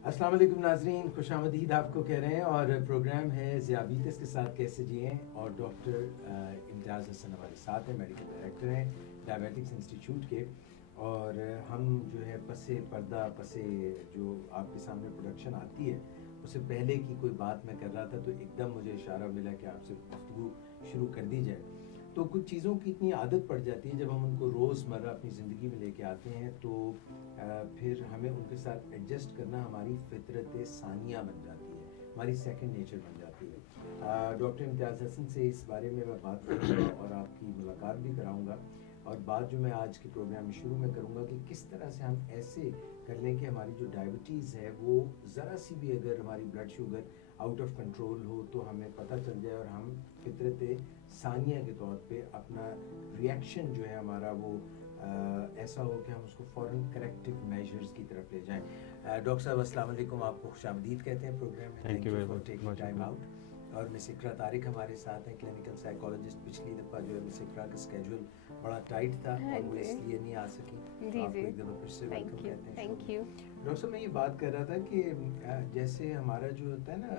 अस्सलाम वालेकुम नाजरीन, खुशामदीद आपको कह रहे हैं और प्रोग्राम है ज़ियाबीतस के साथ कैसे जिएं और डॉक्टर इम्तियाज़ हसन हमारे साथ हैं, मेडिकल डायरेक्टर हैं डायबिटिक्स इंस्टीट्यूट के। और हम जो है पसे पर्दा पसे जो आपके सामने प्रोडक्शन आती है उससे पहले की कोई बात मैं कर रहा था तो एकदम मुझे इशारा मिला कि आपसे गुफ्तगू शुरू कर दी जाए। तो कुछ चीज़ों की इतनी आदत पड़ जाती है जब हम उनको रोज़मर्रा अपनी ज़िंदगी में लेके आते हैं तो फिर हमें उनके साथ एडजस्ट करना हमारी फितरत सानिया बन जाती है, हमारी सेकंड नेचर बन जाती है। डॉक्टर इम्तियाज़ हसन से इस बारे में मैं बात करूँगा और आपकी मुलाकात भी कराऊँगा। और बात जो मैं आज के प्रोग्राम में शुरू में करूँगा कि किस तरह से हम ऐसे कर लें कि हमारी जो डायबिटीज़ है वो ज़रा सी भी अगर हमारी blood sugar out of control हो तो हमें पता चल जाए और हम फितरत सानिया के तौर पे अपना रिएक्शन जो है हमारा वो ऐसा हो कि हम उसको फ़ौरन करेक्टिव मेजर्स की तरफ ले जाएं। डॉक्टर साहब अस्सलाम वालेकुम, आपको खुशामदीद कहते हैं प्रोग्राम में। Thank you for taking time out. और मिस इकरा तारिक हमारे साथ हैं, क्लिनिकल साइकोलॉजिस्ट। पिछली दफ़ा जो है मिस इकरा का स्केड्यूल बड़ा टाइट था और वो इसलिए नहीं आ सकी, तो आपको एक दफ़ा फिर से वेलकम कहते हैं। Thank you. डॉक्टर साहब मैं ये बात कर रहा था कि जैसे हमारा जो होता है ना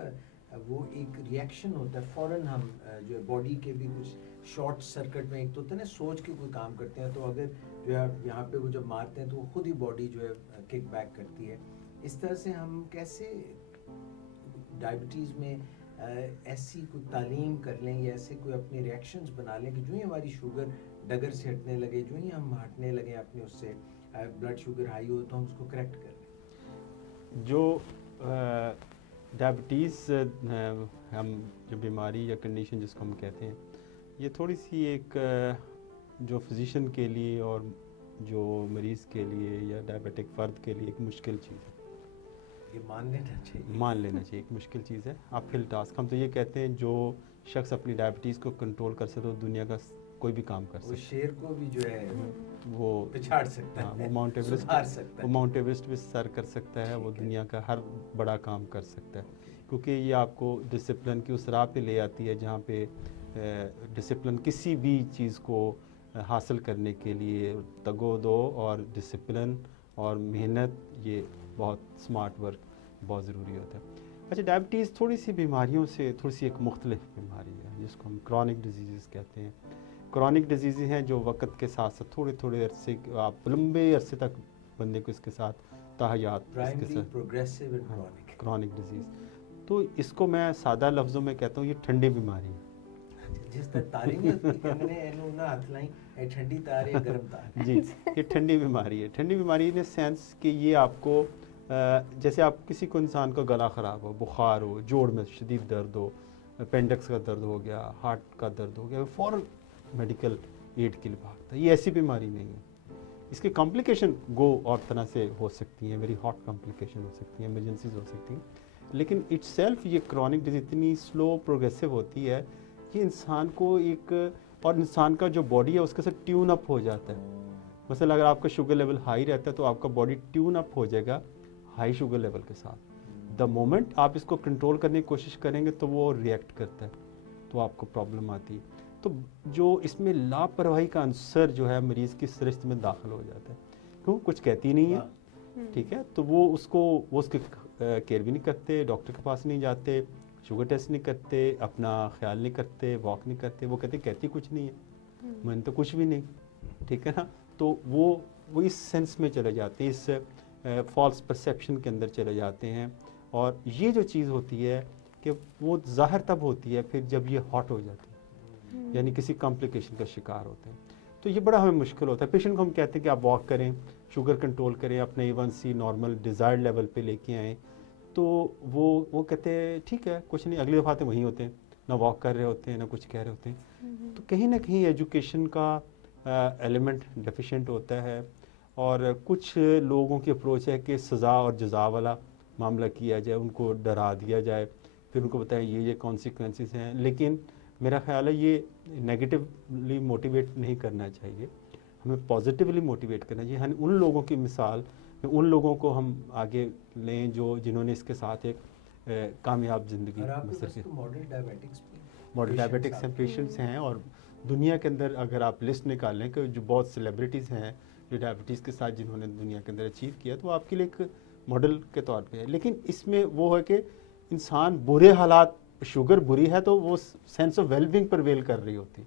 वो एक रिएक्शन होता है फ़ौरन, हम जो है बॉडी के भी कुछ शॉर्ट सर्किट में एक तो होता है ना सोच के कोई काम करते हैं तो अगर जो है यहाँ पे वो जब मारते हैं तो वो खुद ही बॉडी जो है किक बैक करती है। इस तरह से हम कैसे डायबिटीज़ में ऐसी कोई तालीम कर लें या ऐसे कोई अपने रिएक्शंस बना लें कि जो ही हमारी शुगर डगर से हटने लगे, जो ही हम हटने लगे अपने उससे ब्लड शुगर हाई हो तो हम उसको करेक्ट कर लें। जो डायबिटीज़ हम जो बीमारी या कंडीशन जिसको हम कहते हैं, ये थोड़ी सी एक जो फिजिशियन के लिए और जो मरीज़ के लिए या डायबिटिक फ़र्द के लिए एक मुश्किल चीज़ है। ये मान लेना चाहिए एक मुश्किल चीज़ है, अपहिल टास्क। हम तो ये कहते हैं जो शख्स अपनी डायबिटीज़ को कंट्रोल कर सके तो दुनिया का कोई भी काम कर सकता है। शेर को भी जो है वो पिछाड़ सकता है, वो माउंट एवरेस्ट भी सर कर सकता है, वो दुनिया का हर बड़ा काम कर सकता है, क्योंकि ये आपको डिसिप्लिन की उस राह पे ले आती है जहाँ पे डिसिप्लिन किसी भी चीज़ को हासिल करने के लिए तगो दो और डिसिप्लिन और मेहनत, ये बहुत स्मार्ट वर्क बहुत ज़रूरी होता है। अच्छा, डायबिटीज़ थोड़ी सी बीमारियों से थोड़ी सी एक मुख्तलिफ बीमारी है जिसको हम क्रॉनिक डिजीज़ कहते हैं। क्रॉनिक डिजीज़ हैं जो वक्त के साथ साथ थोड़े थोड़े अरसे, आप लंबे अरसे तक बंदे को इसके साथ ताहयात प्रोग्रेसिव क्रॉनिक डिजीज़। तो इसको मैं सादा लफ्ज़ों में कहता हूँ ये ठंडी बीमारी है। जी, ये ठंडी बीमारी है। ठंडी बीमारी इन सेंस कि ये आपको जैसे आप किसी को इंसान का गला ख़राब हो, बुखार हो, जोड़ में शदीद दर्द हो, अपेंडिक्स का दर्द हो गया, हार्ट का दर्द हो गया, फ़ौरन मेडिकल एड के लिए भागता है। ये ऐसी बीमारी नहीं है। इसकी कॉम्प्लिकेशन और तरह से हो सकती हैं, वेरी हॉट कॉम्प्लिकेशन हो सकती हैं, इमरजेंसीज हो सकती हैं, लेकिन इट्सेल्फ ये क्रॉनिक डिजीज इतनी स्लो प्रोग्रेसिव होती है कि इंसान को और इंसान का जो बॉडी है उसके साथ ट्यून अप हो जाता है। मसलन अगर आपका शुगर लेवल हाई रहता है तो आपका बॉडी ट्यून अप हो जाएगा हाई शुगर लेवल के साथ। द मोमेंट आप इसको कंट्रोल करने की कोशिश करेंगे तो वो रिएक्ट करता है, तो आपको प्रॉब्लम आती है। तो जो इसमें लापरवाही का आंसर जो है मरीज़ की सरिश्त में दाखिल हो जाता है, क्यों कुछ कहती नहीं है, ठीक है, तो वो उसकी केयर भी नहीं करते, डॉक्टर के पास नहीं जाते, शुगर टेस्ट नहीं करते, अपना ख्याल नहीं करते, वॉक नहीं करते, वो कहती कुछ नहीं है, मैंने तो कुछ भी नहीं, ठीक है ना। तो वो इस सेंस में चले जाते हैं, इस फॉल्स परसेप्शन के अंदर चले जाते हैं। और ये जो चीज़ होती है कि वो ज़ाहिर तब होती है फिर जब ये हॉट हो जाती है, यानी किसी कॉम्प्लिकेशन का शिकार होते हैं, तो ये बड़ा हमें मुश्किल होता है। पेशेंट को हम कहते हैं कि आप वॉक करें, शुगर कंट्रोल करें, अपने A1C नॉर्मल डिज़ायर्ड लेवल पे लेके आएँ, तो वो कहते हैं ठीक है कुछ नहीं, अगली दफ़ा तो वहीं होते हैं, ना वॉक कर रहे होते हैं ना कुछ कह रहे होते हैं। तो कहीं ना कहीं एजुकेशन का एलिमेंट डेफिशिएंट होता है। और कुछ लोगों की अप्रोच है कि सज़ा और जज़ा वाला मामला किया जाए, उनको डरा दिया जाए, फिर उनको बताएं ये कॉन्सिक्वेंसेस हैं। लेकिन मेरा ख्याल है ये नेगेटिवली मोटिवेट नहीं करना चाहिए, हमें पॉजिटिवली मोटिवेट करना चाहिए। हम उन लोगों की मिसाल, उन लोगों को हम आगे लें जिन्होंने इसके साथ एक कामयाब ज़िंदगी बसर की। मॉडल डायबिटिक्स हैं, पेशेंट्स हैं, और दुनिया के अंदर अगर आप लिस्ट निकालें कि जो बहुत सेलिब्रिटीज़ हैं जो डायबिटीज़ के साथ जिन्होंने दुनिया के अंदर अचीव किया, तो आपके लिए एक मॉडल के तौर पे है। लेकिन इसमें वो है कि इंसान बुरे हालात, शुगर बुरी है तो वो सेंस ऑफ वेलबींग परवेल कर रही होती,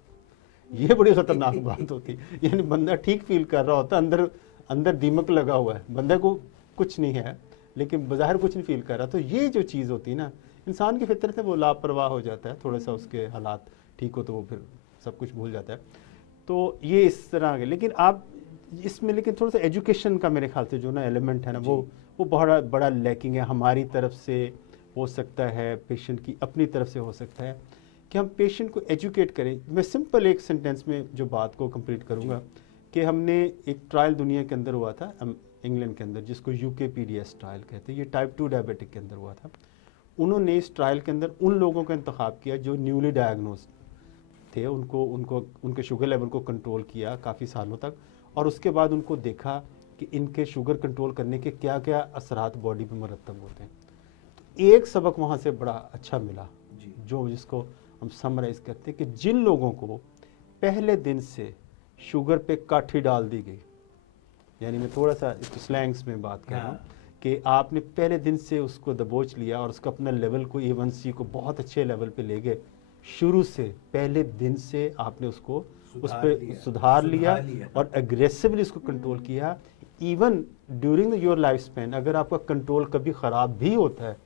ये बड़ी ख़तरनाक बात होती। यानी बंदा ठीक फील कर रहा होता, अंदर अंदर दीमक लगा हुआ है, बंदे को कुछ नहीं है लेकिन बाहर कुछ नहीं फील कर रहा। तो ये जो चीज़ होती है ना, इंसान की फितरत है वो लापरवाह हो जाता है, थोड़ा सा उसके हालात ठीक हो तो वो फिर सब कुछ भूल जाता है। तो ये इस तरह के, लेकिन आप इसमें लेकिन थोड़ा सा एजुकेशन का मेरे ख्याल से जो ना एलिमेंट है ना, वो बड़ा बड़ा लैकिंग है हमारी तरफ से, हो सकता है पेशेंट की अपनी तरफ से हो सकता है कि हम पेशेंट को एजुकेट करें। मैं सिंपल एक सेंटेंस में जो बात को कंप्लीट करूंगा कि हमने एक ट्रायल दुनिया के अंदर हुआ था इंग्लैंड के अंदर, जिसको UKPDS ट्रायल कहते हैं, ये टाइप 2 डायबिटिक के अंदर हुआ था। उन्होंने इस ट्रायल के अंदर उन लोगों का इंतखाब किया जो न्यूली डायग्नोज थे, उनके शुगर लेवल को कंट्रोल किया काफ़ी सालों तक, और उसके बाद उनको देखा कि इनके शुगर कंट्रोल करने के क्या क्या असरात बॉडी पे मरतब होते हैं। तो एक सबक वहाँ से बड़ा अच्छा मिला जो जिसको हम समराइज़ करते हैं कि जिन लोगों को पहले दिन से शुगर पे काठी डाल दी गई, यानी मैं थोड़ा सा स्लैंग्स में बात कर रहा हूँ कि आपने पहले दिन से उसको दबोच लिया और उसको अपना लेवल को A1C को बहुत अच्छे लेवल पे ले गए, शुरू से पहले दिन से आपने उसको उस पर सुधार लिया और एग्रेसिवली उसको कंट्रोल किया। Even during your life span अगर आपका कंट्रोल कभी ख़राब भी होता है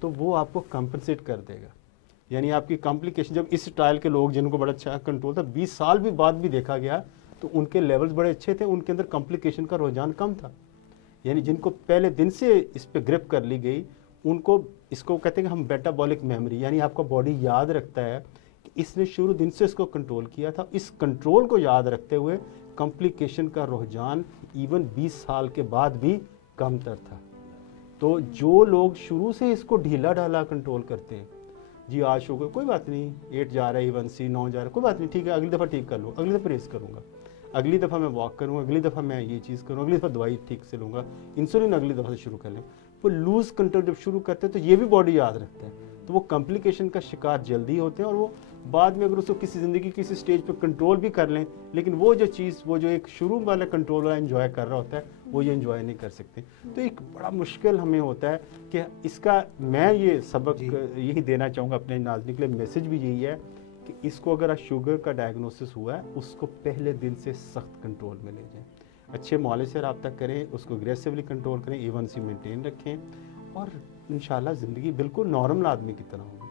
तो वो आपको कंपनसेट कर देगा। यानी आपकी कॉम्प्लिकेशन, जब इस ट्रायल के लोग जिनको बड़ा अच्छा कंट्रोल था 20 साल भी बाद भी देखा गया तो उनके लेवल्स बड़े अच्छे थे, उनके अंदर कॉम्प्लिकेशन का रुझान कम था। यानी जिनको पहले दिन से इस पे ग्रिप कर ली गई उनको, इसको कहते हैं कि हम मेटाबॉलिक मेमोरी, यानी आपका बॉडी याद रखता है कि इसने शुरू दिन से इसको कंट्रोल किया था। इस कंट्रोल को याद रखते हुए कॉम्प्लिकेशन का रुझान इवन 20 साल के बाद भी कम तर था। तो जो लोग शुरू से इसको ढीला ढाला कंट्रोल करते हैं, जी आज शुगर कोई बात नहीं, 8 जा रहा है, A1C 9 जा रहा है, कोई बात नहीं, ठीक है अगली दफ़ा ठीक कर लूँ, अगली दफ़ा परहेज़ करूँगा, अगली दफ़ा मैं वॉक करूँगा, अगली दफ़ा मैं ये चीज़ करूँगा, अगली दफ़ा दवाई ठीक से लूँगा, इंसुलिन अगली दफ़ा से शुरू कर लें। वो लूज़ कंट्रोल जब शुरू करते हैं तो ये भी बॉडी याद रखता है, तो वो कॉम्प्लिकेशन का शिकार जल्दी होते हैं और वो बाद में अगर उसको किसी ज़िंदगी किसी स्टेज पर कंट्रोल भी कर लें, लेकिन वो जो चीज़ वो जो एक शुरू वाला कंट्रोल वाला एंजॉय कर रहा होता है वो ये एंजॉय नहीं कर सकते। तो एक बड़ा मुश्किल हमें होता है कि इसका मैं ये सबक यही देना चाहूँगा अपने नाज़रीन के लिए, मैसेज भी यही है कि इसको अगर शुगर का डायग्नोसिस हुआ है उसको पहले दिन से सख्त कंट्रोल में ले जाएँ, अच्छे मौले से रब्ता करें, उसको अग्रेसिवली कंट्रोल करें, A1C मेंटेन रखें और इंशाल्लाह ज़िंदगी बिल्कुल नॉर्मल आदमी की तरह होगी।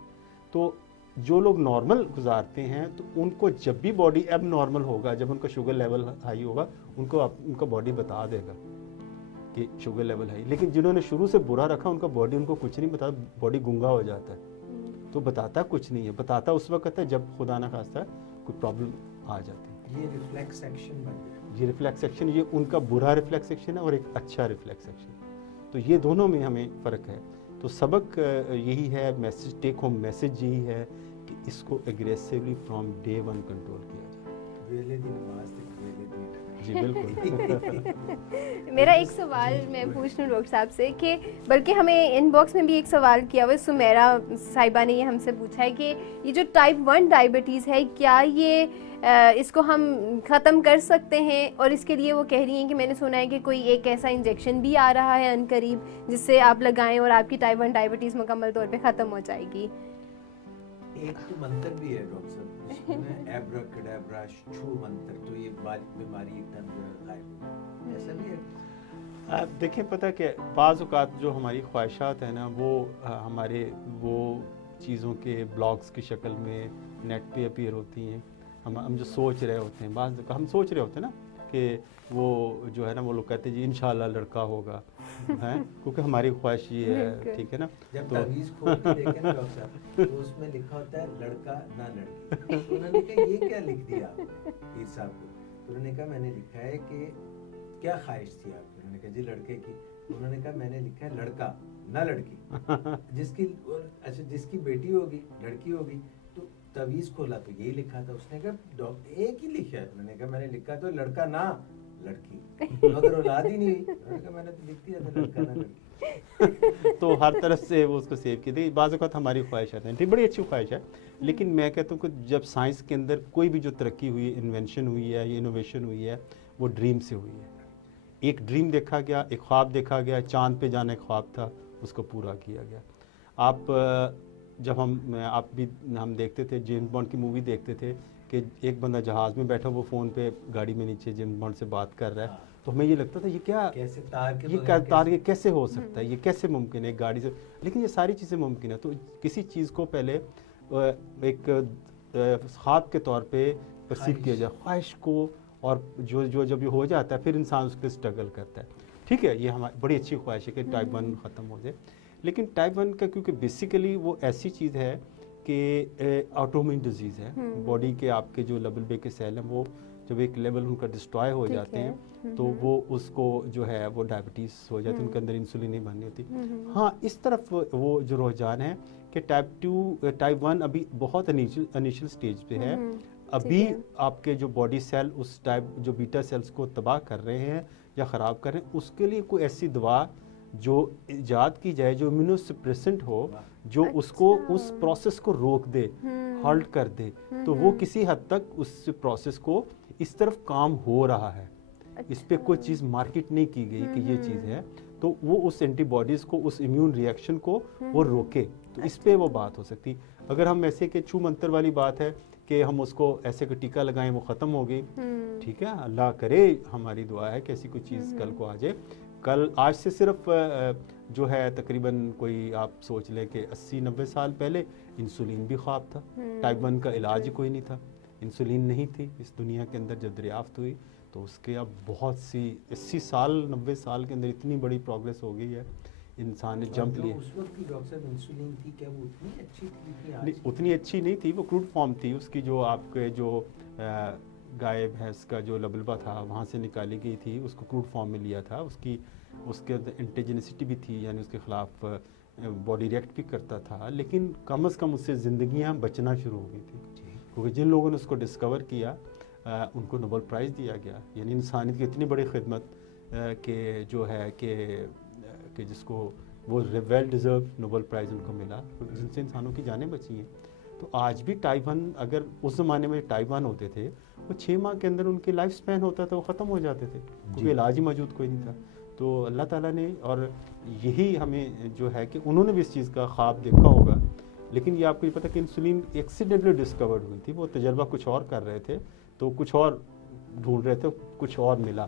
तो जो लोग नॉर्मल गुजारते हैं तो उनको जब भी बॉडी एब नॉर्मल होगा, जब उनका शुगर लेवल हाई होगा, उनका बॉडी बता देगा कि शुगर लेवल हाई। लेकिन जिन्होंने शुरू से बुरा रखा उनका बॉडी उनको कुछ नहीं बताता, बॉडी गूंगा हो जाता है। तो बताता कुछ नहीं है, बताता उस वक्त है जब खुदा ना खास्ता कोई प्रॉब्लम आ जाती है। ये रिफ्लेक्स एक्शन बन गया, ये रिफ्लेक्स एक्शन, ये उनका बुरा रिफ्लेक्स एक्शन है और एक अच्छा रिफ्लेक्स एक्शन, तो ये दोनों में हमें फ़र्क है। तो सबक यही है, मैसेज टेक होम मैसेज यही है कि इसको एग्रेसिवली फ्रॉम डे 1 कंट्रोल किया जाए। वेले दिन नमाज तक वेले दिन। जी बिल्कुल। मेरा एक सवाल मैं पूछ लूँ डॉक्टर साहब से कि बल्कि हमें इनबॉक्स में भी एक सवाल किया हुआ, सुमेरा साहिबा ने ये हमसे पूछा है कि ये जो टाइप 1 डायबिटीज़ है क्या ये इसको हम ख़त्म कर सकते हैं? और इसके लिए वो कह रही हैं कि मैंने सुना है कि कोई एक ऐसा इंजेक्शन भी आ रहा है अनकरीब जिससे आप लगाएं और आपकी टाइप 1 डायबिटीज़ मुकम्मल तौर पे ख़त्म हो जाएगी। एक तो मंत्र भी है डॉक्टर साहब, इसमें एब्राकडाब्रा छू मंत्र, तो ये बीमारी एकदम गायब, ऐसा भी है। आप देखें, पता क्या, बाज़ औक़ात जो हमारी ख्वाहिशात है ना वो हमारे वो चीज़ों के ब्लॉग्स की शक्ल में नेट पे अपीयर होती हैं। हम जो सोच रहे होते हैं, बाज़ हम सोच रहे होते हैं ना कि वो जो है ना वो लोग कहते हैं जी इंशाल्लाह लड़का होगा, हैं, क्योंकि हमारी ख्वाहिश ये है, ठीक है ना। जब तावीज़ खोल के देखें ना डॉक्टर साहब तो उसमें लिखा होता है लड़का ना लड़की, तो उन्होंने कहा ये क्या लिख दिया पीर साहब को? तो उन्होंने कहा मैंने लिखा है कि क्या ख्वाहिश थी आपकी? उन्होंने कहा जी लड़के की। उन्होंने कहा मैंने लिखा है लड़का ना लड़की, जिसकी बेटी होगी लड़की होगी। तो तावीज़ खोला तो यही लिखा था। उसने कहा डॉक्टर एक ही लिखा है। उन्होंने कहा मैंने लिखा तो लड़का ना लड़की, मगर औलाद ही नहीं हुई। उन्होंने कहा मैंने तो लिख दिया था लड़का ना लड़की। तो हर तरफ से वो उसको सेव की थी। बाज़ औक़ात हमारी ख्वाहिशात हैं, ठीक, बड़ी अच्छी ख्वाहिश है, लेकिन मैं कहता हूँ कि जब साइंस के अंदर कोई भी जो तरक्की हुई, इन्वेंशन हुई है, ये इनोवेशन हुई है, वो ड्रीम से हुई है। एक ड्रीम देखा गया, एक ख्वाब देखा गया, चांद पे जाने का ख्वाब था, उसको पूरा किया गया। आप जब हम देखते थे, जेम्स बॉन्ड की मूवी देखते थे कि एक बंदा जहाज़ में बैठा, वो फ़ोन पे गाड़ी में नीचे जेम्स बॉन्ड से बात कर रहा है, तो हमें ये लगता था ये क्या, कैसे तार के कैसे हो सकता है, ये कैसे मुमकिन है एक गाड़ी से। लेकिन ये सारी चीज़ें मुमकिन है। तो किसी चीज़ को पहले एक ख्वाब के तौर पे परसीव किया जाए, ख्वाहिश को, और जो जब ये हो जाता है फिर इंसान उसके स्ट्रगल करता है। ठीक है, ये हमारी बड़ी अच्छी ख्वाहिश है कि टाइप 1 ख़त्म हो जाए। लेकिन टाइप 1 का क्योंकि बेसिकली वो ऐसी चीज़ है कि ऑटोइम्यून डिजीज़ है, बॉडी के आपके जो लेवल बे के सेल हैं वो जब एक लेवल उनका डिस्ट्रॉय हो जाते हैं तो वो उसको जो है वो डायबिटीज़ हो जाती है, उनके अंदर इंसुलिन नहीं बननी होती। हाँ, इस तरफ वो जो रुझान है कि टाइप 1 अभी बहुत इनिशियल स्टेज पे है। अभी आपके जो बॉडी सेल उस टाइप जो बीटा सेल्स को तबाह कर रहे हैं या ख़राब कर रहे हैं, उसके लिए कोई ऐसी दवा जो इजाद की जाए जो इम्यूनोसप्रेसेंट हो, जो उसको उस प्रोसेस को रोक दे, हॉल्ट कर दे, तो वो किसी हद तक उस प्रोसेस को इस तरफ काम हो रहा है। इस पे कोई चीज़ मार्केट नहीं की गई कि ये चीज़ है, तो वो उस एंटीबॉडीज़ को, उस इम्यून रिएक्शन को वो रोके, तो इस पे वो बात हो सकती। अगर हम ऐसे के छू मंतर वाली बात है कि हम उसको ऐसे का टीका लगाएं वो ख़त्म हो गई, ठीक है, अल्लाह करे, हमारी दुआ है कि ऐसी कोई चीज़ कल को आ जाए। कल आज से सिर्फ जो है तकरीबन कोई आप सोच लें कि 80-90 साल पहले इंसुलिन भी ख्वाब था, टाइप 1 का इलाज ही कोई नहीं था, इंसुलिन नहीं थी इस दुनिया के अंदर। जब दरियाफ्त हुई तो उसके अब बहुत सी 80 साल 90 साल के अंदर इतनी बड़ी प्रोग्रेस हो गई है, इंसान ने जंप लिया। उस वक्त की डॉक्टर साहब इंसुलिन थी, क्या वो उतनी अच्छी थी? नहीं, उतनी अच्छी नहीं थी, वो क्रूड फॉर्म थी उसकी, जो आपके जो गाय भैंस का जो लबलबा था वहाँ से निकाली गई थी, उसको क्रूड फॉर्म में लिया था। उसके अंदर इंटेजेनिसिटी भी थी, यानी उसके ख़िलाफ़ बॉडी रिएक्ट भी करता था, लेकिन कम से कम उससे ज़िंदगियाँ बचना शुरू हो गई थी। क्योंकि जिन लोगों ने उसको डिस्कवर किया उनको नोबेल प्राइज़ दिया गया, यानी इंसानियत की इतनी बड़ी खिदमत के जो है कि जिसको वो वेल डिज़र्व नोबेल प्राइज़ उनको मिला, जिनसे इंसानों की जानें बची हैं। तो आज भी टाइप 1, अगर उस ज़माने में टाइप 1 होते थे, वो 6 माह के अंदर उनके लाइफ स्पैन होता था, वो ख़त्म हो जाते थे, क्योंकि इलाज ही मौजूद कोई नहीं था। तो अल्लाह ताला ने, और यही हमें जो है कि उन्होंने भी इस चीज़ का ख्वाब देखा होगा, लेकिन ये आपको ये पता कि इंसुलिन एक्सीडेंटली डिस्कवर्ड हुई थी, वो तजर्बा कुछ और कर रहे थे, तो कुछ और ढूंढ रहे थे, कुछ और मिला।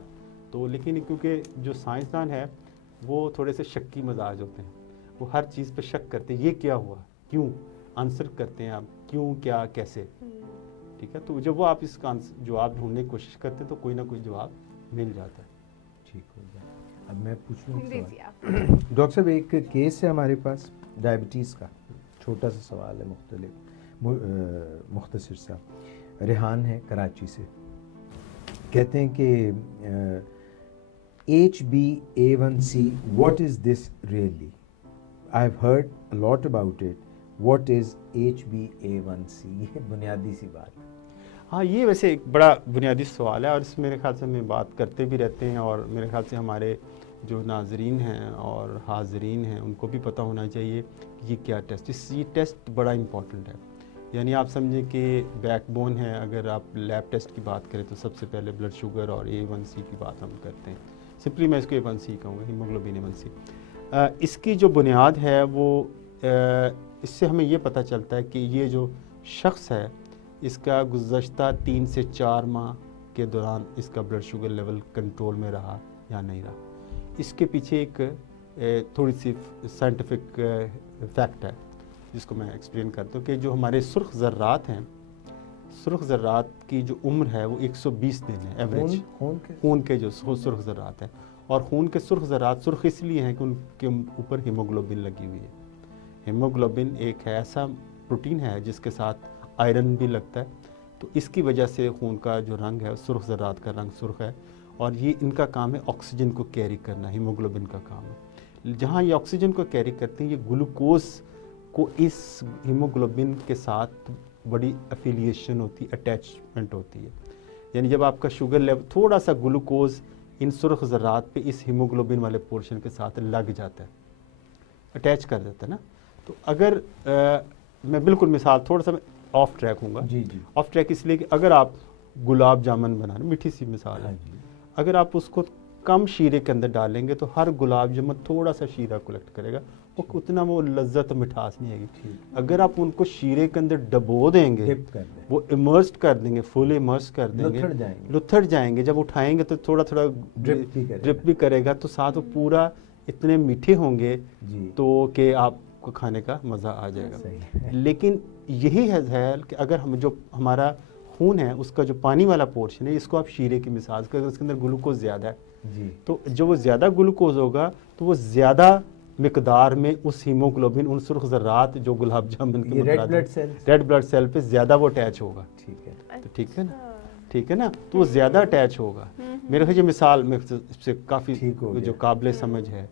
तो लेकिन क्योंकि जो साइंसदान है वो थोड़े से शक्की मजाज होते हैं, वो हर चीज़ पे शक करते हैं, ये क्या हुआ, क्यों, आंसर करते हैं आप, क्यों, क्या, कैसे, ठीक है। तो जब वो आप इसका जवाब ढूंढने की कोशिश करते हैं तो कोई ना कोई जवाब मिल जाता है। ठीक हो गया। अब मैं पूछ लूँ डॉक्टर साहब, एक केस है हमारे पास डायबिटीज़ का, छोटा सा सवाल है, मुख्तसर सा। रेहान है कराची से, कहते हैं कि HbA1c, what is this really? I've heard a lot about it. What is HbA1c? ये बुनियादी सी बात। हाँ, ये वैसे एक बड़ा बुनियादी सवाल है और इस मेरे ख्याल से हम बात करते भी रहते हैं, और मेरे ख्याल से हमारे जो नाजरीन हैं और हाजरीन हैं उनको भी पता होना चाहिए कि ये क्या टेस्ट, ये टेस्ट बड़ा इम्पॉर्टेंट है। यानी आप समझें कि बैकबोन है, अगर आप लैब टेस्ट की बात करें तो सबसे पहले ब्लड शुगर और A1c की बात हम करते हैं। सिंपली मैं इसको A1c कहूँगा, हीमोग्लोबिन A1c। इसकी जो बुनियाद है वो इससे हमें ये पता चलता है कि ये जो शख्स है इसका गुज़श्ता 3 से 4 माह के दौरान इसका ब्लड शुगर लेवल कंट्रोल में रहा या नहीं रहा। इसके पीछे एक थोड़ी सी साइंटिफिक फैक्ट है जिसको मैं एक्सप्लेन करता हूँ कि जो हमारे सुर्ख ज़र्रात हैं, सुर्ख ज़र्रात की जो उम्र है वो 120 दिन है एवरेज। खून के जो सुर्ख ज़र्रात हैं, और खून के सुर्ख ज़र्रात सुर्ख इसलिए हैं कि उनके ऊपर हीमोग्लोबिन लगी हुई है। हीमोग्लोबिन एक ऐसा प्रोटीन है जिसके साथ आयरन भी लगता है, तो इसकी वजह से खून का जो रंग है सुर्ख ज़र्रात का रंग सुर्ख है, और ये इनका काम है ऑक्सीजन को कैरी करना, हीमोग्लोबिन का काम है। जहाँ ये ऑक्सीजन को कैरी करते हैं, ये ग्लूकोज को इस हीमोग्लोबिन के साथ बड़ी एफिलिएशन होती है, अटैचमेंट होती है। यानी जब आपका शुगर लेवल थोड़ा सा ग्लूकोज इन सुर्ख ज़र्रात पे इस हीमोग्लोबिन वाले पोर्शन के साथ लग जाता है, अटैच कर देता है ना। तो अगर मैं बिल्कुल मिसाल थोड़ा सा ऑफ ट्रैक हूँगा, जी जी, ऑफ ट्रैक इसलिए कि अगर आप गुलाब जामुन बनाना, मीठी सी मिसाल है, अगर आप उसको कम शीरे के अंदर डालेंगे तो हर गुलाब जामुन थोड़ा सा शीरा कलेक्ट करेगा, वो उतना वो लज्जत मिठास नहीं आएगी। अगर आप उनको शीरे के अंदर डबो देंगे, वो इमर्स कर देंगे, फुल इमर्स कर देंगे, लुथड़ जाएंगे, जब उठाएंगे तो थोड़ा थोड़ा ड्रिप भी करेगा, तो साथ वो पूरा इतने मीठे होंगे तो कि आपको खाने का मज़ा आ जाएगा। लेकिन यही है कि अगर हम जो हमारा खून है उसका जो पानी वाला पोर्शन है, इसको आप शीरे की मिसाल करें, उसके अंदर ग्लूकोज ज़्यादा है जी, तो जो वो ज़्यादा ग्लूकोज होगा तो वो ज़्यादा मिकदार में उस हीमोग्लोबिन, उन सुर्ख ज़र्रात जो गुलाब जामुन के रेड ब्लड सेल पे ज़्यादा वो अटैच होगा। ठीक है, तो ठीक है ना, ठीक है ना, तो वो ज़्यादा अटैच होगा। मेरे ख्याल ये मिसाल में इससे काफ़ी जो काबिल समझ है।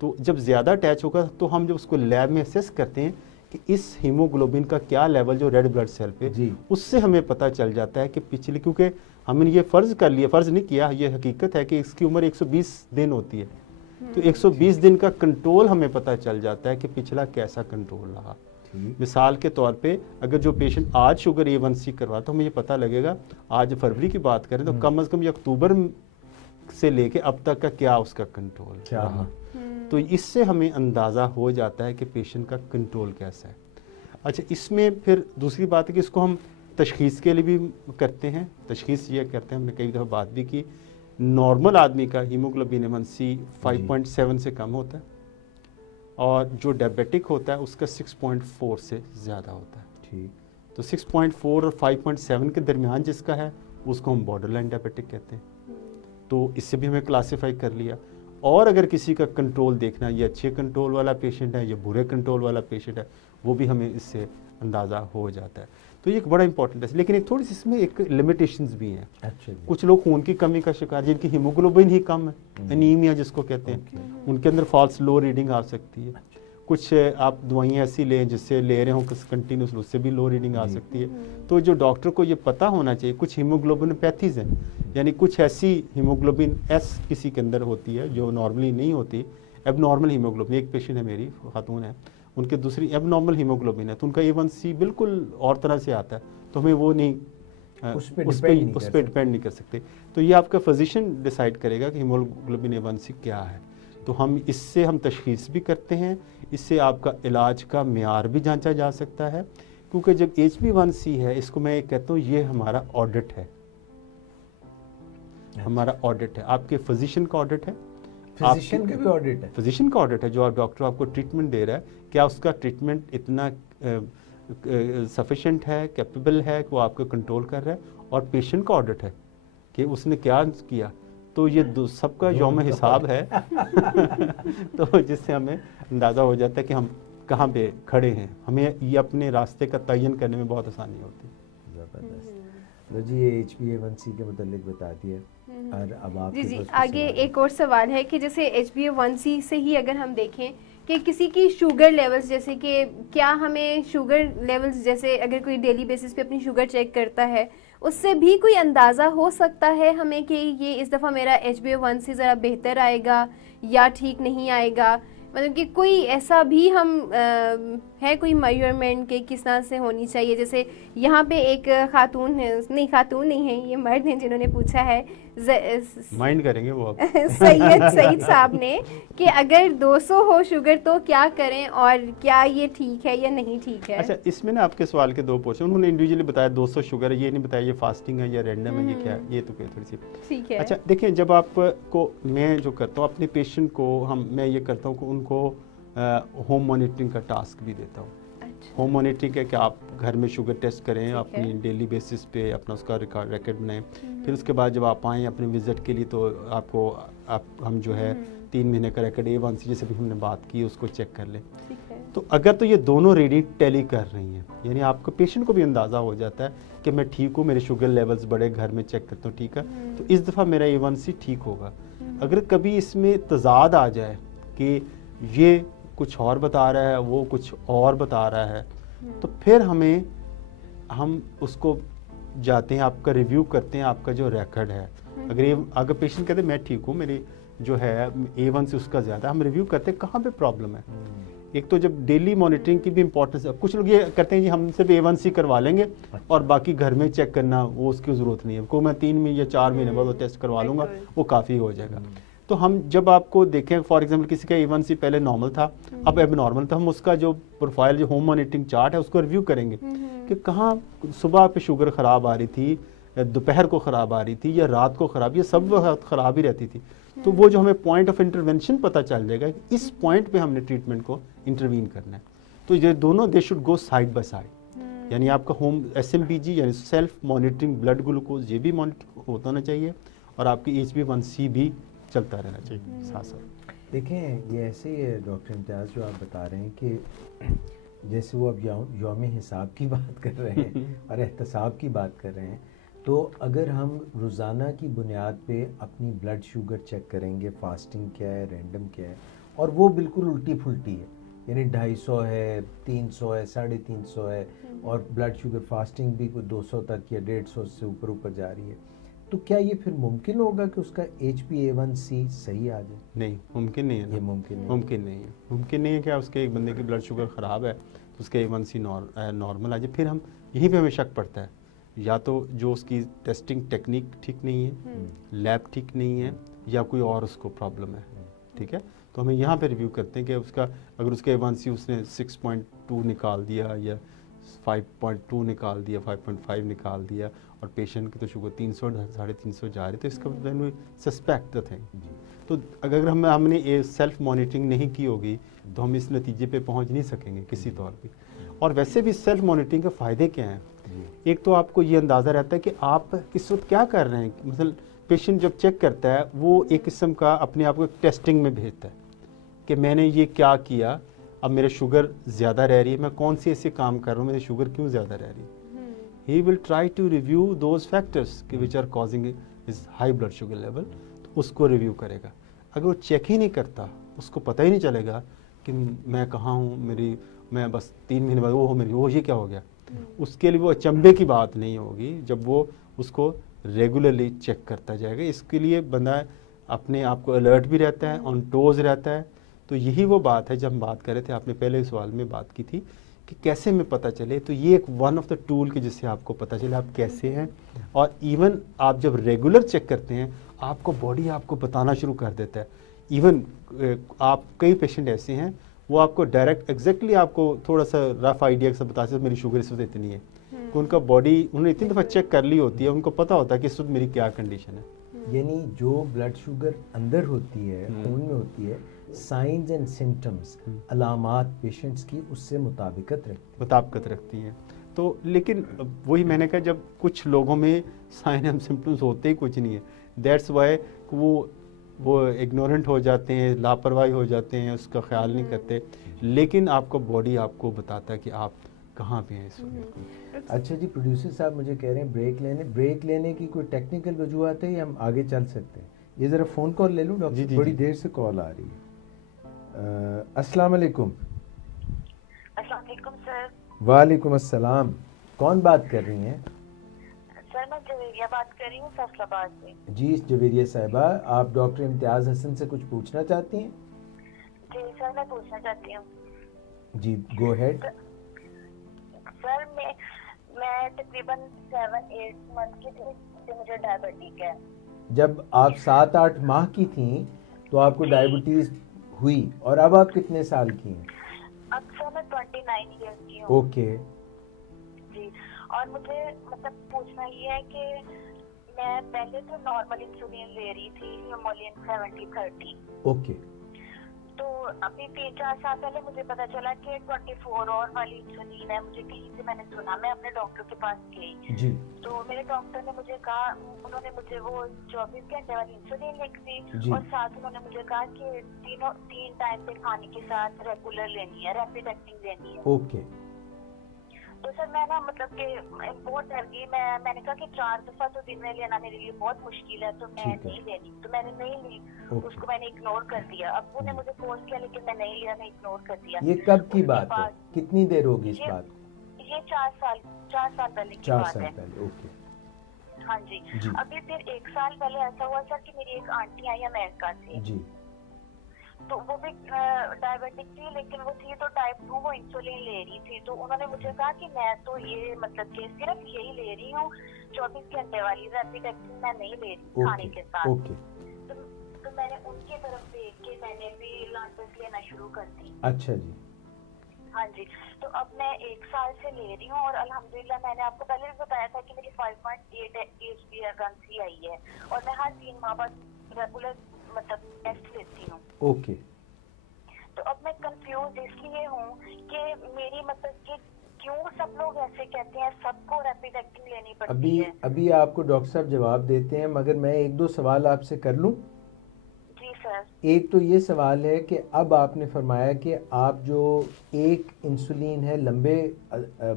तो जब ज़्यादा अटैच होगा तो हम जब उसको लैब में असेस करते हैं कि इस हीमोग्लोबिन का क्या लेवल जो रेड ब्लड सेल पे, उससे हमें पता चल जाता है कि पिछले, क्योंकि हमने ये फ़र्ज़ कर लिया, फ़र्ज़ नहीं किया, ये हकीकत है कि इसकी उम्र 120 दिन होती है, तो 120 दिन का कंट्रोल हमें पता चल जाता है कि पिछला कैसा कंट्रोल रहा। मिसाल के तौर पे अगर जो पेशेंट आज शुगर A1C करवा तो हमें ये पता लगेगा, आज फरवरी की बात करें तो कम अज़ कम ये अक्टूबर से लेके अब तक का क्या उसका कंट्रोल रहा, तो इससे हमें अंदाज़ा हो जाता है कि पेशेंट का कंट्रोल कैसा है। अच्छा, इसमें फिर दूसरी बात है कि इसको हम तशख़ीस के लिए भी करते हैं। तशख़ीस ये करते हैं, हमने कई दफ़ा बात भी की, नॉर्मल आदमी का हीमोग्लोबिन A1C 5.7 से कम होता है और जो डायबिटिक होता है उसका 6.4 से ज़्यादा होता है। ठीक, तो 6.4 और 5.7 के दरमियान जिसका है उसको हम बॉर्डरलाइन डायबिटिक कहते हैं। तो इससे भी हमें क्लासीफाई कर लिया। और अगर किसी का कंट्रोल देखना, ये अच्छे कंट्रोल वाला पेशेंट है, ये बुरे कंट्रोल वाला पेशेंट है, वो भी हमें इससे अंदाज़ा हो जाता है। तो ये एक बड़ा इंपॉर्टेंट है, लेकिन एक थोड़ी सी इसमें एक लिमिटेशंस भी हैं। अच्छा, कुछ लोग खून की कमी का शिकार, जिनकी हीमोग्लोबिन ही कम है, एनीमिया जिसको कहते हैं, उनके अंदर फॉल्स लो रीडिंग आ सकती है। कुछ आप दवाइयाँ ऐसी लें जिससे ले रहे हो कंटिन्यूस, उससे भी लो रीडिंग आ सकती है। तो जो डॉक्टर को ये पता होना चाहिए, कुछ हीमोग्लोबिनोपैथीज़ हैं, यानी कुछ ऐसी हीमोग्लोबिन एस किसी के अंदर होती है जो नॉर्मली नहीं होती, एबनॉर्मल हीमोग्लोबिन। एक पेशेंट है मेरी, खातून है, उनके दूसरी एबनॉर्मल हीमोग्लोबिन है, तो उनका A1C बिल्कुल और तरह से आता है, तो हमें वो नहीं, उस पर डिपेंड नहीं कर सकते। तो ये आपका फिजिशियन डिसाइड करेगा कि हीमोग्लोबिन A1C क्या है। तो हम इससे हम तशख़ीस भी करते हैं, इससे आपका इलाज का मेयार भी जांचा जा सकता है। क्योंकि जब HbA1c है, इसको मैं कहता हूँ ये हमारा ऑडिट है, हमारा ऑडिट है, आपके फिजिशियन का ऑडिट है, फिजिशियन का ऑडिट है, फिजिशियन का ऑडिट है। जो डॉक्टर आपको ट्रीटमेंट दे रहा है, क्या उसका ट्रीटमेंट इतना सफिशिएंट है, कैपेबल है कि वो आपको कंट्रोल कर रहा है, और पेशेंट का ऑडिट है कि उसने क्या किया। तो ये सबका यौम हिसाब है तो जिससे हमें अंदाज़ा हो जाता है कि हम कहाँ पे खड़े हैं, हमें ये अपने रास्ते का तयन करने में बहुत आसानी होती है। ज़बरदस्त। लो जी, ये HbA1c के मुतालिक बता दिया। और अब आप जी आगे एक और सवाल है कि जैसे HbA1c से ही अगर हम देखें कि किसी की शुगर लेवल्स, जैसे कि क्या हमें शुगर लेवल्स, जैसे अगर कोई डेली बेसिस पे अपनी शुगर चेक करता है, उससे भी कोई अंदाज़ा हो सकता है हमें कि ये इस दफ़ा मेरा HbA1c ज़रा बेहतर आएगा या ठीक नहीं आएगा? मतलब कि कोई ऐसा भी हम है कोई मेजरमेंट के किस तरह से होनी चाहिए? जैसे यहाँ पे एक खातून है, नहीं खातून नहीं है, ये मर्द हैं जिन्होंने पूछा है, माइंड करेंगे वो आप सैयद साहब ने, कि अगर 200 हो शुगर तो क्या करें और क्या ये ठीक है या नहीं ठीक है? अच्छा, इसमें ना आपके सवाल के दो पोर्शन, उन्होंने इंडिविजुअली बताया 200 शुगर है, ये नहीं बताया ये फास्टिंग है या रैंडम है, ये क्या है, ये तो थोड़ी सी ठीक है। अच्छा देखिए, जब आपको मैं जो करता हूँ अपने पेशेंट को, मैं ये करता हूँ कि उनको होम मॉनिटरिंग का टास्क भी देता हूँ। होम मॉनिटरिंग है कि आप घर में शुगर टेस्ट करें, अपनी डेली बेसिस पे अपना उसका रिकॉर्ड बनाएं। फिर उसके बाद जब आप आएँ अपने विज़िट के लिए तो आपको हम जो है 3 महीने का रिकॉर्ड A1C जैसे भी हमने बात की उसको चेक कर लें। तो अगर तो ये दोनों रीडिंग टैली कर रही हैं, यानी आपको पेशेंट को भी अंदाज़ा हो जाता है कि मैं ठीक हूँ, मेरे शुगर लेवल्स बड़े, घर में चेक करता हूँ ठीक है, तो इस दफ़ा मेरा A1C ठीक होगा। अगर कभी इसमें तज़ाद आ जाए कि ये कुछ और बता रहा है, वो कुछ और बता रहा है, तो फिर हम उसको जाते हैं, आपका रिव्यू करते हैं, आपका जो रिकॉर्ड है। अगर पेशेंट कहते हैं मैं ठीक हूँ, मेरी जो है A1C उसका ज़्यादा, हम रिव्यू करते हैं कहाँ पे प्रॉब्लम है। एक तो जब डेली मॉनिटरिंग की भी इंपॉर्टेंस है, कुछ लोग ये करते हैं जी हम सिर्फ A1C करवा लेंगे और बाकी घर में चेक करना वो उसकी ज़रूरत नहीं है, को मैं 3 महीने या 4 महीने बाद वो टेस्ट करवा लूँगा, वो काफ़ी हो जाएगा। तो हम जब आपको देखें, फॉर एग्जांपल किसी का A1C पहले नॉर्मल था, अब एब नॉर्मल, तो हम उसका जो प्रोफाइल, जो होम मॉनिटरिंग चार्ट है, उसको रिव्यू करेंगे कि कहाँ सुबह पे शुगर ख़राब आ रही थी, दोपहर को ख़राब आ रही थी, या रात को ख़राब, ये सब वक्त ख़राब ही रहती थी। तो वो जो हमें पॉइंट ऑफ इंटरवेंशन पता चल जाएगा कि इस पॉइंट पे हमने ट्रीटमेंट को इंटरवीन करना है। तो ये दोनों they should go side by side, यानी आपका होम SMPG यानी सेल्फ मॉनिटरिंग ब्लड ग्लूकोज ये भी मॉनिटर होना चाहिए, और आपकी HbA1c भी चलता रहना चाहिए साथ साथ। देखें, ये ऐसे ही है डॉक्टर इम्तियाज़ जो आप बता रहे हैं कि जैसे वो अब यौम हिसाब की बात कर रहे हैं और एहतसाब की बात कर रहे हैं, तो अगर हम रोज़ाना की बुनियाद पे अपनी ब्लड शुगर चेक करेंगे, फास्टिंग क्या है, रैंडम क्या है, और वो बिल्कुल उल्टी फुल्टी है, यानी 250 है, 300 है, 350 है, और ब्लड शुगर फास्टिंग भी कोई 200 तक या 150 से ऊपर जा रही है, तो क्या ये फिर मुमकिन होगा कि उसका HbA1c सही आ जाए? नहीं, मुमकिन नहीं है। ये मुमकिन नहीं है। मुमकिन नहीं है कि उसके एक बंदे की ब्लड शुगर ख़राब है तो उसके A1c नॉर्मल आ जाए। फिर हम यहीं पे हमें शक पड़ता है, या तो जो उसकी टेस्टिंग टेक्निक ठीक नहीं है, लैब ठीक नहीं है, या कोई और उसको प्रॉब्लम है। ठीक है, तो हमें यहाँ पे रिव्यू करते हैं कि उसका, अगर उसका A1c उसने 6.2 निकाल दिया, या 5.2 निकाल दिया, 5.5 निकाल दिया, और पेशेंट की तो शुगर 300 350 जा रही, तो इसका when we suspect the thing. तो अगर हमने सेल्फ मॉनिटरिंग नहीं की होगी तो हम इस नतीजे पे पहुंच नहीं सकेंगे किसी तौर पे। और वैसे भी सेल्फ मॉनिटरिंग के फ़ायदे क्या हैं? एक तो आपको ये अंदाज़ा रहता है कि आप किस वक्त क्या कर रहे हैं। मतलब पेशेंट जब चेक करता है, वो एक किस्म का अपने आप को टेस्टिंग में भेजता है कि मैंने ये क्या किया, अब मेरे शुगर ज़्यादा रह रही है, मैं कौन से ऐसे काम कर रहा हूँ, मेरी शुगर क्यों ज़्यादा रह रही है। He will try to review those factors कि which are causing is high blood sugar level, तो उसको रिव्यू करेगा। अगर वो चेक ही नहीं करता, उसको पता ही नहीं चलेगा कि मैं कहाँ हूँ, मैं बस 3 महीने बाद मेरी ये क्या हो गया, उसके लिए वो अचंभे की बात नहीं होगी जब वो उसको रेगुलरली चेक करता जाएगा। इसके लिए बंदा अपने आप को अलर्ट भी रहता है, ऑन टोज रहता है। तो यही वो बात है जब हम बात कर रहे थे, आपने पहले सवाल में बात की थी कि कैसे में पता चले, तो ये एक वन ऑफ द टूल कि जिससे आपको पता चले आप कैसे हैं। और इवन आप जब रेगुलर चेक करते हैं, आपको बॉडी आपको बताना शुरू कर देता है। इवन आप कई पेशेंट ऐसे हैं, वो आपको डायरेक्ट एग्जैक्टली आपको थोड़ा सा रफ आइडिया से बता सकते मेरी शुगर इस वक्त इतनी है, कि उनका बॉडी उन्होंने इतनी दफ़ा चेक कर ली होती है, उनको पता होता है कि इस वक्त मेरी क्या कंडीशन है। यानी जो ब्लड शुगर अंदर होती है, खून में होती है, साइंस एंड सिम्टम्स, अलामात पेशेंट्स की उससे मुताबिकत रखती हैं। तो लेकिन वही मैंने कहा, जब कुछ लोगों में साइन एंड सिम्टम्स होते ही कुछ नहीं है, दैट्स वाई वो इग्नोरेंट हो जाते हैं, लापरवाही हो जाते हैं, उसका ख्याल नहीं करते। लेकिन आपको बॉडी आपको बताता है कि आप कहाँ पे हैं इस वक्त। अच्छा जी, प्रोड्यूसर साहब मुझे कह रहे हैं ब्रेक लेने की कोई टेक्निकल वजूहत है या हम आगे चल सकते हैं? ये ज़रा फ़ोन कॉल ले लूँ डॉक्टर, बड़ी देर से कॉल आ रही है। अस्सलाम वालेकुम। सर। वालेकुम अस्सलाम। कौन बात कर रही हैं? सर मैं जवेरिया बात कर रही हूँ, फैसलाबाद से। जी जवेरिया साहिबा, आप डॉक्टर इम्तियाज़ हसन से कुछ पूछना चाहती हैं? जी सर, मैं पूछना चाहती हूँ। जी गो हेड। सर मैं तकरीबन 7-8 मंथ की थी, तो मुझे डायबिटीज है। जब आप 7-8 माह की थी तो आपको डायबिटीज हुई, और अब आप कितने साल की हैं? अब सर मैं 29 ईयर्स की हूँ। ओके जी, और मुझे मतलब पूछना ये है कि मैं पहले तो नॉर्मल इंसुलिन ले रही थी, हिमोलियन 70/30। ओके। तो अभी 3-4 साल पहले मुझे पता चला कि 24 और वाली इंसुलिन है। मुझे कहीं से मैंने सुना, मैं अपने डॉक्टर के पास गई जी। तो मेरे डॉक्टर ने मुझे कहा, उन्होंने मुझे वो 24 घंटे वाली इंसुलिन लिख दी, और साथ उन्होंने मुझे कहा कि 3 टाइम पे खाने के साथ रेगुलर लेनी है, रैपिड एक्टिंग लेनी है। ओके। तो सर मैं ना मतलब कि बहुत डर गई। मैंने कहा कि 4 दफा तो दिन में लेना मेरे लिए बहुत मुश्किल है, तो मैं नहीं लेनी। तो मैंने नहीं ली, उसको मैंने इग्नोर कर दिया। अब उन्होंने मुझे फोर्स किया, लेकिन मैं नहीं लिया, मैं इग्नोर कर दिया। ये कब की बात है? कितनी देर होगी इस बात? ये 4 साल पहले की बात है। ओके। हाँ जी। अभी फिर 1 साल पहले ऐसा हुआ सर कि मेरी एक आंटी आई अमेरिका से जी, तो वो भी डायबिटिक थी, लेकिन वो थी तो टाइप 2, वो इंसुलिन ले रही थी। तो उन्होंने मुझे कहा कि मैं तो ये मतलब कि सिर्फ यही ले रही हूँ 24 घंटे वाली, रैपिड एक्टिंग मैं नहीं ले रही खाने के साथ। ओके। तो मैंने उनकी तरफ देख के मैंने भी लांटस लेना शुरू कर दी। अच्छा जी। हाँ जी, तो अब मैं 1 साल से ले रही हूँ और अल्हम्दुलिल्लाह मैंने आपको पहले भी बताया था कि मेरी 5.8 HbA1c आई है और मैं हर 3 माह बाद रेगुलर मतलब टेस्ट लेती हूँ। ओके। तो अब मैं कंफ्यूज इसलिए हूँ कि मेरी मतलब कि क्यों सब लोग ऐसे कहते हैं सबको रैपिड एक्टिंग लेनी पड़ती है। अभी आपको डॉक्टर साहब जवाब देते हैं, मगर मैं 1-2 सवाल आपसे कर लूँ? जी सर। एक तो ये सवाल है कि अब आपने फरमाया कि आप जो एक इंसुलिन है लंबे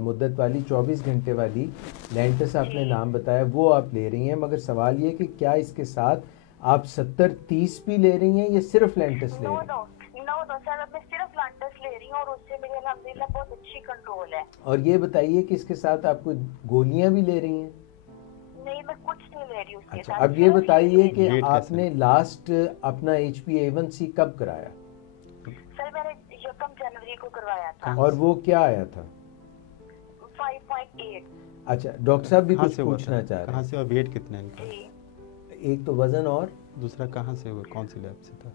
मुद्दत वाली 24 घंटे वाली लैंटस आपने नाम बताया, वो आप ले रही हैं, मगर सवाल ये कि क्या इसके साथ आप 70-30 भी ले रही हैं या सिर्फ लैंटस ले रही हैं? नो सर, अब मैं सिर्फ लांटस ले रही हूँ और उससे मेरी अल्हम्दुलिल्लाह बहुत अच्छी कंट्रोल है। और ये बताइए कि इसके साथ आप कोई गोलियां भी ले रही हैं? नहीं, मैं कुछ नहीं ले रही उसके अच्छा, साथ। अब ये बताइए कि वेट आपने लास्ट अपना HbA1c कब कराया? सर मैंने 1 जनवरी को करवाया था। और वो क्या आया था? 5.8। अच्छा, डॉक्टर साहब भी कहाँ कुछ से हुआ पूछना था? चाह रहे कहाँ हैं? से और वेट कितना है इनका? जी। एक तो वजन और दूसरा कहाँ से हुआ, कौन सी लैब से था,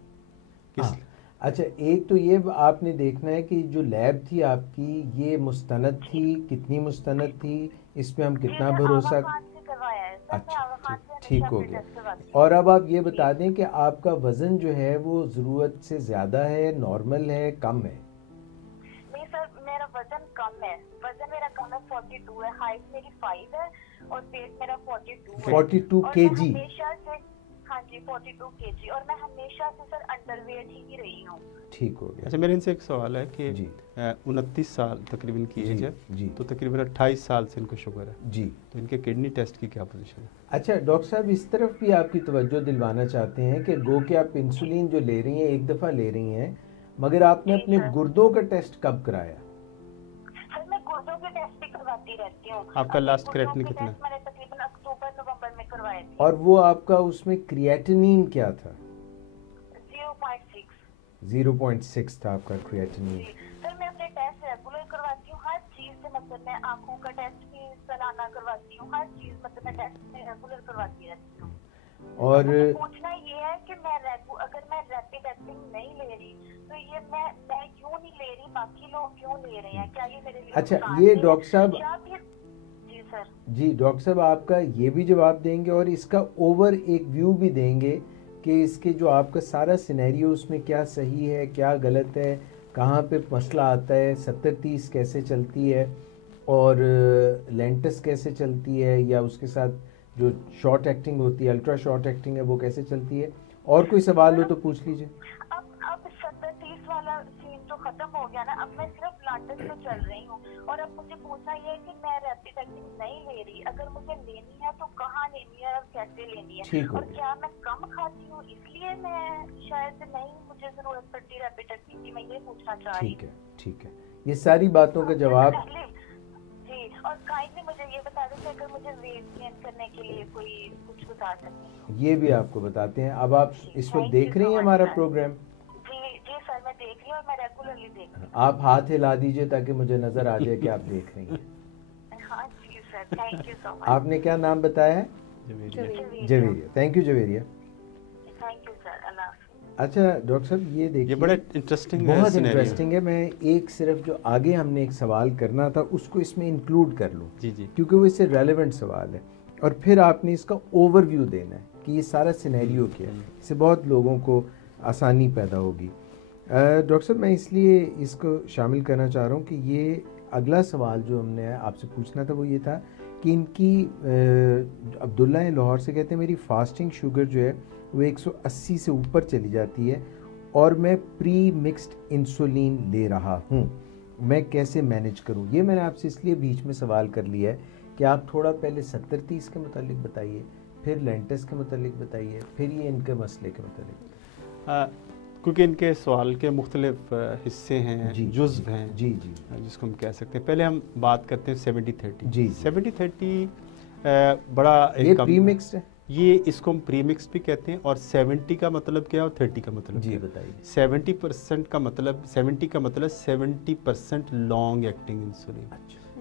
किस? हाँ, अच्छा, एक तो ये आपने देखना है कि जो लैब थी आपकी ये मुस्तनद थी, कितनी मुस्तनद थी, इस पे हम कितना भरोसा। अच्छा, ठीक हो गया। और अब आप ये बता दें कि आपका वजन जो है वो ज़रूरत से ज़्यादा है, नॉर्मल है, कम है? नहीं सर, मेरा वजन कम है। वजन मेरा कम है, 42 है। हाइट मेरी 5 है और पेट मेरा 42 है। 42 और kg? मैं हमेशा से, हाँ जी 42 kg, और मैं हमेशा से सर अंडरवेट ही रही हूँ। ठीक हो गया। अच्छा, मेरे इनसे एक सवाल है कि जी। 29 साल तकरीबन की एज है जी। तो तकरीबन 28 साल से इनको शुगर है जी। तो इनके किडनी टेस्ट की क्या पोजीशन है? अच्छा, डॉक्टर साहब इस तरफ भी आपकी तवज्जो दिलवाना चाहते हैं कि गो के आप इंसुलिन जो ले रही हैं एक दफ़ा ले रही हैं, मगर आपने अपने गुर्दों का टेस्ट कब कराया? सर मैं गुर्दों के टेस्ट भी करवाती रहती हूँ। आपका लास्ट क्रिएटिनिन कितना है? मैंने तकरीबन अक्टूबर-नवंबर में करवाए थे। और वो आपका उसमें क्रिएटिनिन क्या था? 0.6। 0.6 था आपका क्रिएटिनिन। सर मैं अपने टेस्ट रेगुलर करवाती हूँ हर चीज से, मतलब मैं आंखों का टेस्ट भी सालाना करवाती हूँ, हर चीज मतलब मैं टेस्ट में रेगुलर करवाती रहती हूँ। और पूछना ये है कि मैं अगर मैं रैपिड एक्टिंग नहीं ले रही तो ये मैं क्यों नहीं ले रही, बाकी लोग क्यों ले रहे हैं, क्या ये मेरे लिए अच्छा, नुकसान ये है? डॉक्टर साहब, या फिर जी सर। जी डॉक्टर साहब आपका ये भी जवाब देंगे और इसका ओवर एक व्यू भी देंगे कि इसके जो आपका सारा सिनेरियो उसमें क्या सही है, क्या गलत है, कहाँ पे मसला आता है, 70-30 कैसे चलती है और लेंटस कैसे चलती है, या उसके साथ जो शॉर्ट एक्टिंग होती है, अल्ट्रा शॉर्ट एक्टिंग है, वो कैसे चलती है। और कोई सवाल हो तो पूछ लीजिए। अब 70-30 वाला सीन तो खत्म हो गया ना, अब मैं सिर्फ लांटस पे चल रही हूँ और अब मुझे पूछना ये है कि मैं रैपिड एक्टिंग नहीं ले रही, अगर मुझे लेनी है तो कहाँ लेनी है और कैसे लेनी है, और क्या मैं कम खाती हूँ इसलिए मैं शायद नहीं मुझे जरूरत पड़ती रैपिड एक्टिंग की, मैं ये पूछना चाह रही हूँ। ठीक है, ये सारी बातों का जवाब। जी, और काइंडली मुझे ये बता दें कि अगर मुझे वेट गेन करने के लिए कोई कुछ बता सकते हैं, ये भी आपको बताते हैं। अब आप इस वक्त देख रही हैं हमारा प्रोग्राम? जी सर, मैं देख रही हूँ और मैं रेगुलरली देख रही हूँ। आप हाथ हिला दीजिए ताकि मुझे नजर आ जाए कि आप देख रही हैं। हाँ जी sir, thank you so much. आपने क्या नाम बताया है? Javeria. Thank you Javeria. Thank you sir, Allah हाफ़िज़। अच्छा डॉक्टर साहब ये देखिए, ये बड़ा इंटरेस्टिंग, बहुत इंटरेस्टिंग है। मैं एक सिर्फ जो आगे हमने एक सवाल करना था उसको इसमें इंक्लूड कर लूँ, जी जी, क्योंकि वो इससे रेलेवेंट सवाल है, और फिर आपने इसका ओवरव्यू देना है कि ये सारा सिनेरियो क्या है। इससे बहुत लोगों को आसानी पैदा होगी। डॉक्टर साहब मैं इसलिए इसको शामिल करना चाह रहा हूँ कि ये अगला सवाल जो हमने आपसे पूछना था वो ये था कि इनकी अब्दुल्ला है लाहौर से, कहते हैं मेरी फास्टिंग शुगर जो है वो 180 से ऊपर चली जाती है और मैं प्री मिक्स्ड इंसुलिन ले रहा हूँ, मैं कैसे मैनेज करूँ। ये मैंने आपसे इसलिए बीच में सवाल कर लिया है कि आप थोड़ा पहले 70-30 के मुतालिक बताइए, फिर लेंटस के मुतालिक बताइए, फिर ये इनके मसले के मुतालिक, क्योंकि इनके सवाल के मुख्तलिफ हिस्से हैं, जुज़्व हैं, जी जी, जिसको हम कह सकते हैं। पहले हम बात करते हैं 70-30। जी 70-30 बड़ा ये प्री मिक्स्ड है, ये इसको हम प्री मिक्स भी कहते हैं। और 70 का मतलब क्या और 30 का मतलब जी क्या? बताइए। 70% का मतलब 70 का मतलब 70% लॉन्ग एक्टिंग इंसुलिन,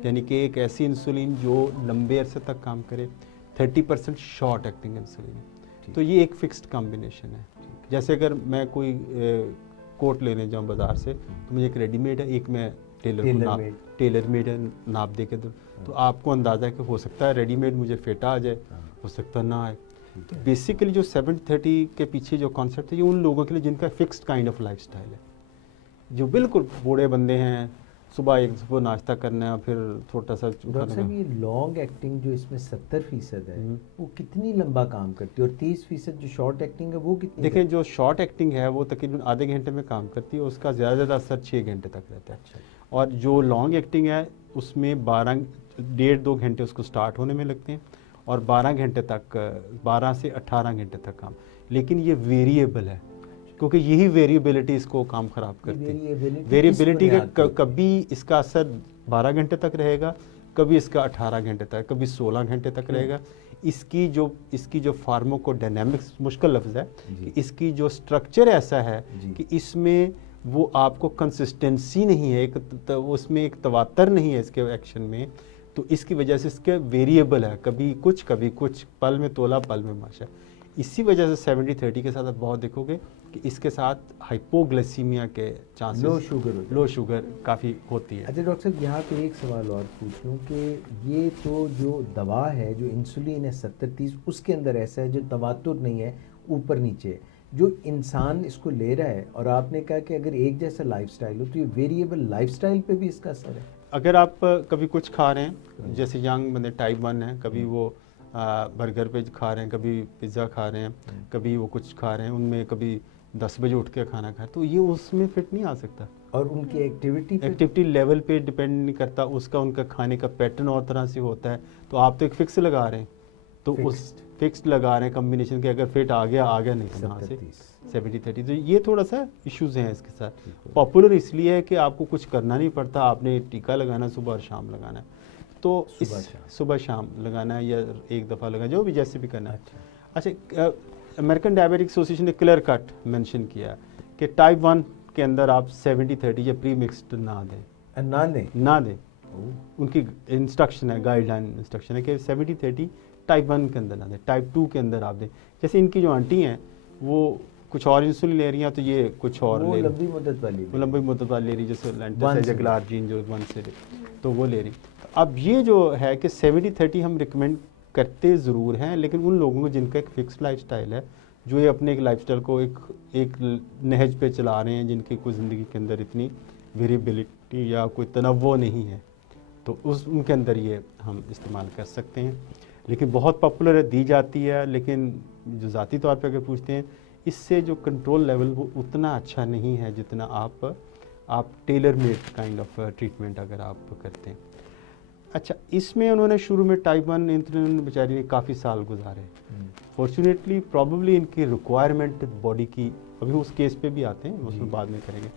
यानी कि एक ऐसी इंसुलिन जो लंबे अरसे तक काम करे। 30% शॉर्ट एक्टिंग इंसुलिन, तो ये एक फिक्स्ड कॉम्बिनेशन है। जैसे अगर मैं कोई कोट लेने जाऊँ बाज़ार से, तो मुझे एक रेडीमेड है, एक मैं टेलर मेड नाप दे के दूँ, तो आपको अंदाज़ा है कि हो सकता है रेडीमेड मुझे फिट आ जाए, हो सकता है ना आए। तो बेसिकली जो 70-30 के पीछे जो कॉन्सेप्ट है, ये उन लोगों के लिए जिनका फिक्स्ड काइंड ऑफ लाइफस्टाइल है, जो बिल्कुल बूढ़े बंदे हैं, सुबह नाश्ता करना है, फिर छोटा सा। डॉक्टर साहब, ये लॉन्ग एक्टिंग जो इसमें 70% है, वो कितनी लंबा काम करती है, और 30% जो शॉर्ट एक्टिंग है वो कितनी? देखें, जो शॉर्ट एक्टिंग है वो तकरीबन आधे घंटे में काम करती है, उसका ज़्यादा से ज़्यादा असर 6 घंटे तक रहता है। अच्छा। और जो लॉन्ग एक्टिंग है उसमें 1.5-2 घंटे उसको स्टार्ट होने में लगते हैं, और 12 घंटे तक, 12 से 18 घंटे तक काम। लेकिन ये वेरिएबल है, क्योंकि यही वेरिएबिलिटी इसको काम ख़राब करती है। वेरिएबिलिटी का कभी इसका असर 12 घंटे तक रहेगा, कभी इसका 18 घंटे तक, कभी 16 घंटे तक रहेगा। इसकी जो फार्माकोडायनामिक्स, मुश्किल लफ्ज़ है, कि इसकी जो स्ट्रक्चर ऐसा है कि इसमें वो आपको कंसिस्टेंसी नहीं है, उसमें एक तवातर नहीं है इसके एक्शन में, तो इसकी वजह से इसके वेरिएबल है, कभी कुछ, पल में तोला पल में माशा। इसी वजह से 70-30 के साथ आप बहुत देखोगे कि इसके साथ हाइपोग्लाइसीमिया के चांसेस, लो शुगर काफ़ी होती है। अच्छा डॉक्टर साहब, यहाँ पे एक सवाल और पूछ लूँ कि ये तो जो दवा है, जो इंसुलिन है 70-30, उसके अंदर ऐसा है जो तवातुर नहीं है, ऊपर नीचे, जो इंसान इसको ले रहा है, और आपने कहा कि अगर एक जैसा लाइफस्टाइल हो तो ये वेरिएबल लाइफस्टाइल पे भी इसका असर है। अगर आप कभी कुछ खा रहे हैं, जैसे यंग बंदे टाइप 1 है, कभी वो बर्गर पे खा रहे हैं, कभी पिज़्ज़ा खा रहे हैं, कभी वो कुछ खा रहे हैं, उनमें कभी 10 बजे उठ के खाना खाए, तो ये उसमें फिट नहीं आ सकता। और उनकी एक्टिविटी लेवल पे डिपेंड नहीं करता, उनका खाने का पैटर्न और तरह से होता है। तो आप तो एक फिक्स लगा रहे हैं, तो उस फिक्स लगा रहे हैं कम्बिनेशन के, अगर फिट आ गया नहीं, तो यहाँ से 70-30। तो ये थोड़ा सा इश्यूज हैं इसके साथ। पॉपुलर इसलिए है कि आपको कुछ करना नहीं पड़ता, आपने टीका लगाना सुबह और शाम लगाना है, तो सुबह शाम लगाना है, या एक दफ़ा लगाना, जो भी जैसे भी करना है। अच्छा, अमेरिकन डायबिटिक एसोसिएशन ने क्लियर कट मेंशन किया कि टाइप 1 के अंदर आप 70-30 या प्री मिक्सड ना दें। उनकी इंस्ट्रक्शन है, गाइडलाइन इंस्ट्रक्शन है कि 70-30 टाइप 1 के अंदर ना दें, टाइप 2 के अंदर आप दें। जैसे इनकी जो आंटी हैं वो कुछ और इंसुलिन ले रही हैं, तो ये कुछ और ले लंबी मुद्दत वाली ले रही, जैसे लेंटस है, ग्लार्जीन जो 1 से, तो वो ले रही। अब ये जो है कि 70-30 हम रिकमेंड करते ज़रूर हैं, लेकिन उन लोगों को जिनका एक फिक्स लाइफस्टाइल है, जो ये अपने एक लाइफस्टाइल को एक नहज पे चला रहे हैं, जिनकी कोई ज़िंदगी के अंदर इतनी वेरिएबिलिटी या कोई तनव्वो नहीं है, तो उनके अंदर ये हम इस्तेमाल कर सकते हैं। लेकिन बहुत पॉपुलर है, दी जाती है, लेकिन जो ज़ाती तौर पे अगर पूछते हैं, इससे जो कंट्रोल लेवल वो उतना अच्छा नहीं है जितना आप tailor made kind of treatment अगर आप करते हैं। अच्छा, इसमें उन्होंने शुरू में टाइप 1 इंसुलिन बेचारी ने काफ़ी साल गुजारे। फॉर्चुनेटली प्रॉबली इनकी रिक्वायरमेंट बॉडी की, अभी उस केस पे भी आते हैं, उसमें बाद में करेंगे,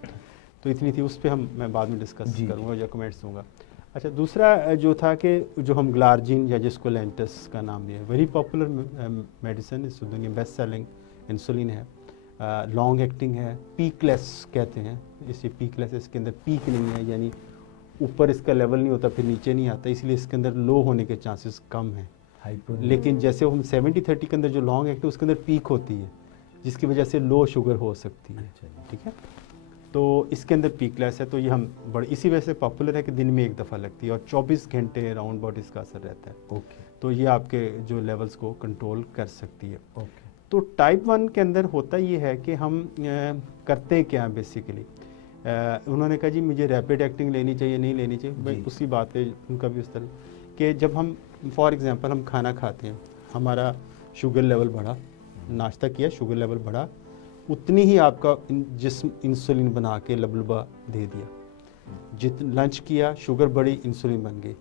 तो इतनी थी, उस पर मैं बाद में डिस्कस करूँगा या कमेंट्स दूँगा। अच्छा, दूसरा जो था कि जो हम ग्लार्जीन, या जिसको लेंटस का नाम दिया है, वेरी पॉपुलर मेडिसिन, इस दुनिया बेस्ट सेलिंग इंसुलिन है, लॉन्ग एक्टिंग है, पीकलेस कहते हैं इसे। पीकलेस, इसके अंदर पीक नहीं है, यानी ऊपर इसका लेवल नहीं होता फिर नीचे नहीं आता, इसलिए इसके अंदर लो होने के चांसेस कम हैं। लेकिन जैसे हम 70-30 के अंदर जो लॉन्ग एक्टिंग, उसके अंदर पीक होती है, जिसकी वजह से लो शुगर हो सकती है। ठीक है, तो इसके अंदर पीकलेस है, तो ये हम बड़े इसी वजह से पॉपुलर है कि दिन में एक दफ़ा लगती है, और 24 घंटे राउंड अबाउट इसका असर रहता है। तो ये आपके जो लेवल्स को कंट्रोल कर सकती है। तो टाइप 1 के अंदर होता ये है कि हम करते क्या बेसिकली, उन्होंने कहा जी मुझे रैपिड एक्टिंग लेनी चाहिए, नहीं लेनी चाहिए, भाई उसी बात पे उनका भी उस तरह कि जब हम फॉर एग्जांपल हम खाना खाते हैं, हमारा शुगर लेवल बढ़ा, नाश्ता किया, शुगर लेवल बढ़ा, उतनी ही आपका जिस्म इंसुलिन बना के लबलबा दे दिया। लंच किया, शुगर बढ़ी, इंसुलिन बन गई,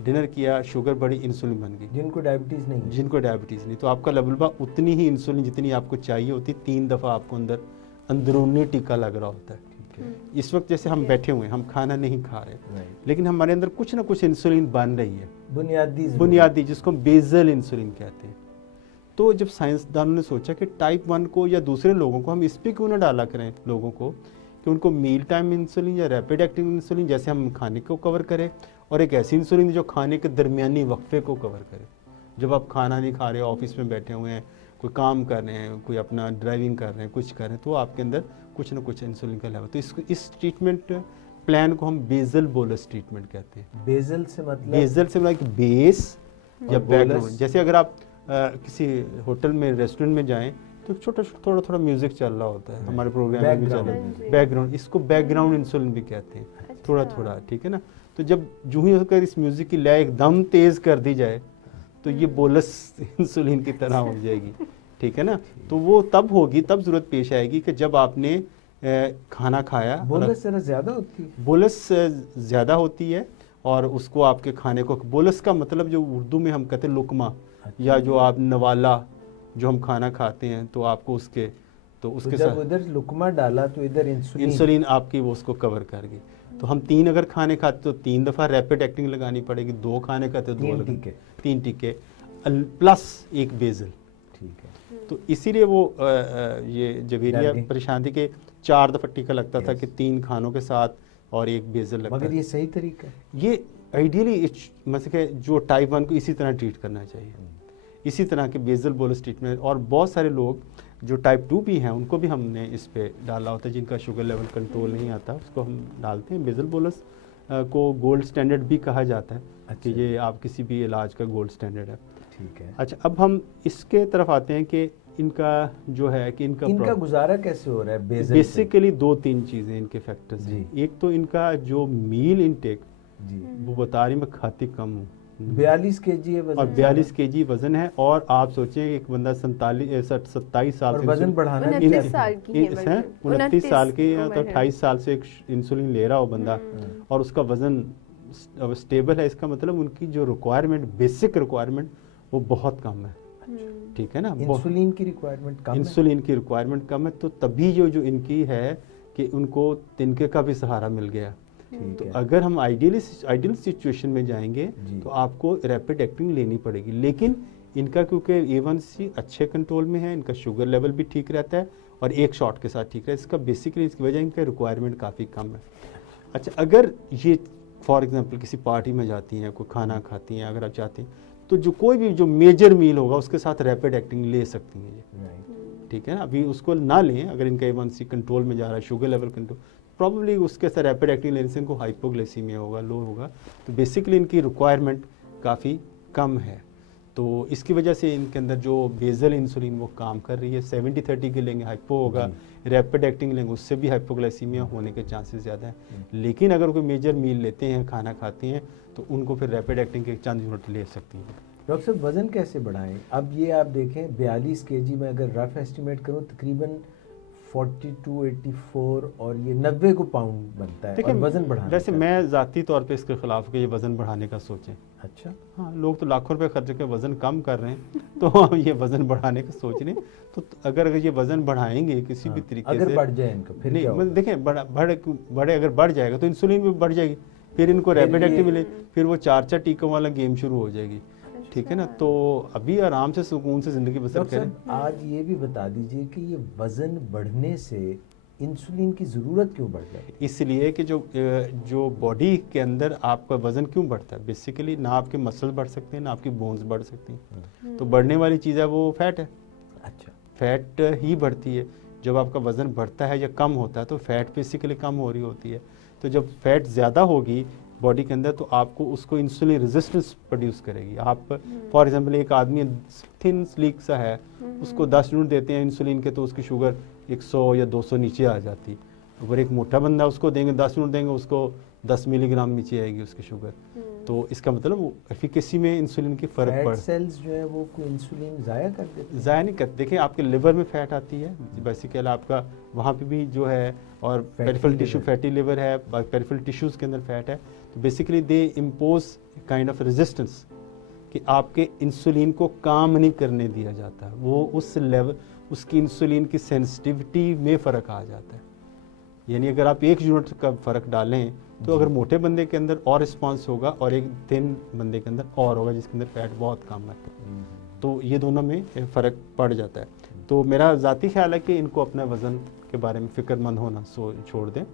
डिनर किया, शुगर बढ़ी, इंसुलिन बन गई। जिनको डायबिटीज़ नहीं, तो आपका लबलबा उतनी ही इंसुलिन जितनी आपको चाहिए होती, 3 दफ़ा आपको अंदरूनी टीका लग रहा होता है। इस वक्त जैसे हम बैठे हुए हैं, हम खाना नहीं खा रहे, लेकिन हमारे अंदर कुछ ना कुछ इंसुलिन बन रही है, बुनियादी जिसको बेसल इंसुलिन कहते हैं। तो जब साइंसदानों ने सोचा कि टाइप 1 को या दूसरे लोगों को हम इस पर क्यों ना डाला करें लोगों को, कि उनको मील टाइम इंसुलिन या रैपिड एक्टिंग इंसुलिन जैसे हम खाने को कवर करें, और एक ऐसी इंसुलिन जो खाने के दरमियानी वक्फे को कवर करे। जब आप खाना नहीं खा रहे, ऑफिस में बैठे हुए हैं, कोई काम कर रहे हैं, कोई अपना ड्राइविंग कर रहे हैं, कुछ कर रहे हैं, तो आपके अंदर कुछ ना कुछ इंसुलिन का लेवल। तो इस ट्रीटमेंट प्लान को हम बेजल बोलस ट्रीटमेंट कहते हैं। बेजल से मतलब? बेजल से मतलब बेस या और बैकग्राउंड। बोलस? जैसे अगर आप किसी होटल में, रेस्टोरेंट में जाएं तो थोड़ा थोड़ा म्यूजिक चल रहा होता है, हमारे प्रोग्राम में भी चल रहा है बैकग्राउंड, इसको बैकग्राउंड इंसुलिन भी कहते हैं, थोड़ा थोड़ा, ठीक है ना। तो जब जो ही होकर इस म्यूजिक की लय एकदम तेज कर दी जाए तो ये बोलस इंसुलिन की तरह हो जाएगी, ठीक है ना। तो वो तब होगी, तब जरूरत पेश आएगी कि जब आपने खाना खाया। बोलस जरा ज्यादा होती है? बोलस ज्यादा होती है और उसको आपके खाने को, बोलस का मतलब जो उर्दू में हम कहते हैं लुकमा, या जो आप नवाला जो हम खाना खाते हैं, तो आपको उसके जब साथ उधर लुकमा डाला तो इधर इंसुलिन आपकी वो उसको कवर कर गई। तो हम 3 अगर खाने खाते तो 3 दफ़ा रैपिड एक्टिंग लगानी पड़ेगी, 2 खाने खाते तो 3 टीके प्लस 1 बेजल, ठीक है। तो इसीलिए वो ये जवेरिया परेशान थी कि 4 दफ़ा टीका लगता था कि 3 खानों के साथ और 1 बेजल लगता। मगर ये सही तरीका है? ये आइडियली मतलब जो टाइप 1 को इसी तरह ट्रीट करना चाहिए, इसी तरह के बेजल बोलस ट्रीटमेंट। और बहुत सारे लोग जो टाइप 2 भी हैं उनको भी हमने इस पे डाला होता है, जिनका शुगर लेवल कंट्रोल नहीं आता, उसको हम डालते हैं। बेजल बोलस को गोल्ड स्टैंडर्ड भी कहा जाता है। अच्छा। कि ये आप किसी भी इलाज का गोल्ड स्टैंडर्ड है, ठीक है। अच्छा, अब हम इसके तरफ आते हैं कि इनका जो है कि इनका गुजारा कैसे हो रहा है बेजल? बेसिकली 2-3 चीज़ें इनके फैक्टर्स हैं। एक तो इनका जो मील इनटेक, वो बता रही मैं खाती कम हूँ, 42 केजी है वजन, और 42 केजी वजन है। और आप सोचें एक बंदा 27 साल से वजन बढ़ाना 29 साल की है, 29 साल की है, तो 28 साल से एक इंसुलिन ले रहा हो बंदा, और उसका वजन स्टेबल है, इसका मतलब उनकी जो रिक्वायरमेंट, बेसिक रिक्वायरमेंट वो बहुत कम है, ठीक है ना। इंसुलिन की रिक्वायरमेंट कम है, इंसुलिन की रिक्वायरमेंट कम है, तो तभी जो इनकी है कि उनको तिनके का भी सहारा मिल गया। तो अगर हम आइडियल सिचुएशन में जाएंगे तो आपको रैपिड एक्टिंग लेनी पड़ेगी, लेकिन इनका क्योंकि A1C अच्छे कंट्रोल में है, इनका शुगर लेवल भी ठीक रहता है और एक शॉट के साथ ठीक रहता है। इसका बेसिकली इसकी वजह इनका रिक्वायरमेंट काफ़ी कम है। अच्छा, अगर ये फॉर एग्जांपल किसी पार्टी में जाती हैं, कोई खाना खाती हैं, अगर आप चाहते हैं तो जो कोई भी जो मेजर मील होगा उसके साथ रैपिड एक्टिंग ले सकती हैं ये, ठीक है ना। अभी उसको ना लें अगर इनका A1C कंट्रोल में जा रहा है, शुगर लेवल कंट्रोल, प्रॉब्लली उसके साथ रैपिड एक्टिंग लेने से इनको हाइपोग्लाइसीमिया होगा, लो होगा। तो बेसिकली इनकी रिक्वायरमेंट काफ़ी कम है, तो इसकी वजह से इनके अंदर जो बेजल इंसुलिन वो काम कर रही है। 70-30 के लेंगे हाइपो होगा, रैपिड एक्टिंग लेंगे उससे भी हाइपोग्लाइसीमिया होने के चांसेस ज़्यादा हैं। लेकिन अगर कोई मेजर मील लेते हैं, खाना खाते हैं, तो उनको फिर रैपिड एक्टिंग के चंद यूनिट ले सकती है। डॉक्टर साहब वज़न कैसे बढ़ाएं? अब ये आप देखें 42 केजी में अगर रफ एस्टिमेट करूँ तकरीबन 42, 84 और ये 90 को पाउंड बनता है और वज़न बढ़ाना। वैसे मैं ज़ाती तौर पे इसके खिलाफ कि ये वज़न बढ़ाने का सोचें। अच्छा, हाँ, लोग तो लाखों रुपए खर्च करके वज़न कम कर रहे हैं, तो ये वज़न बढ़ाने का सोच रहे हैं। तो अगर ये वज़न बढ़ाएंगे किसी भी तरीके से, अगर बढ़ जाए इनका फिर नहीं, क्या होगा? देखें बढ़े अगर बढ़ जाएगा तो इंसुलिन भी बढ़ जाएगी, फिर इनको रैपिड एक्टिव मिले, फिर वो 4 टीकों वाला गेम शुरू हो जाएगी, ठीक है ना। तो अभी आराम से सुकून से ज़िंदगी बसर करें। आज ये भी बता दीजिए कि ये वज़न बढ़ने से इंसुलिन की ज़रूरत क्यों बढ़ जाती है? इसलिए कि जो बॉडी के अंदर आपका वज़न क्यों बढ़ता है, बेसिकली ना आपके मसल बढ़ सकते हैं ना आपकी बोन्स बढ़ सकती हैं, तो बढ़ने वाली चीज़ है वो फैट है। अच्छा, फैट ही बढ़ती है। जब आपका वज़न बढ़ता है या कम होता है तो फैट बेसिकली कम हो रही होती है। तो जब फैट ज़्यादा होगी बॉडी के अंदर तो आपको उसको इंसुलिन रेजिस्टेंस प्रोड्यूस करेगी। आप फॉर एग्जांपल एक आदमी थिन स्लीक सा है, उसको 10 यूनिट देते हैं इंसुलिन के तो उसकी शुगर 100 या 200 नीचे आ जाती। अगर एक मोटा बंदा उसको देंगे 10 यूनिट देंगे, उसको 10 मिलीग्राम नीचे आएगी उसकी शुगर। तो इसका मतलब वो एफिकेसी में इंसुलिन की फ़र्क पड़, सेल्स जो है वो कोई इंसुलिन ज़ाया कर देते हैं? ज़ाया नहीं करते। देखिए आपके लिवर में फैट आती है बेसिकली, आपका वहाँ पे भी जो है, और पेरिफेरल टिश्यू फैटी लिवर है, पेरिफेरल टिश्यूज़ के अंदर फैट है। तो basically they impose kind of resistance कि आपके इंसुलिन को काम नहीं करने दिया जाता है, वो उस लेवल उसकी इंसुलिन की सेंसिटिविटी में फ़र्क आ जाता है। यानी अगर आप 1 यूनिट का फ़र्क डालें तो अगर मोटे बंदे के अंदर और रिस्पांस होगा और एक थिन बंदे के अंदर और होगा जिसके अंदर फैट बहुत कम है, तो ये दोनों में फ़र्क पड़ जाता है। तो मेरा ज़ाती ख्याल है कि इनको अपने वज़न के बारे में फ़िक्रमंद होना छोड़ दें।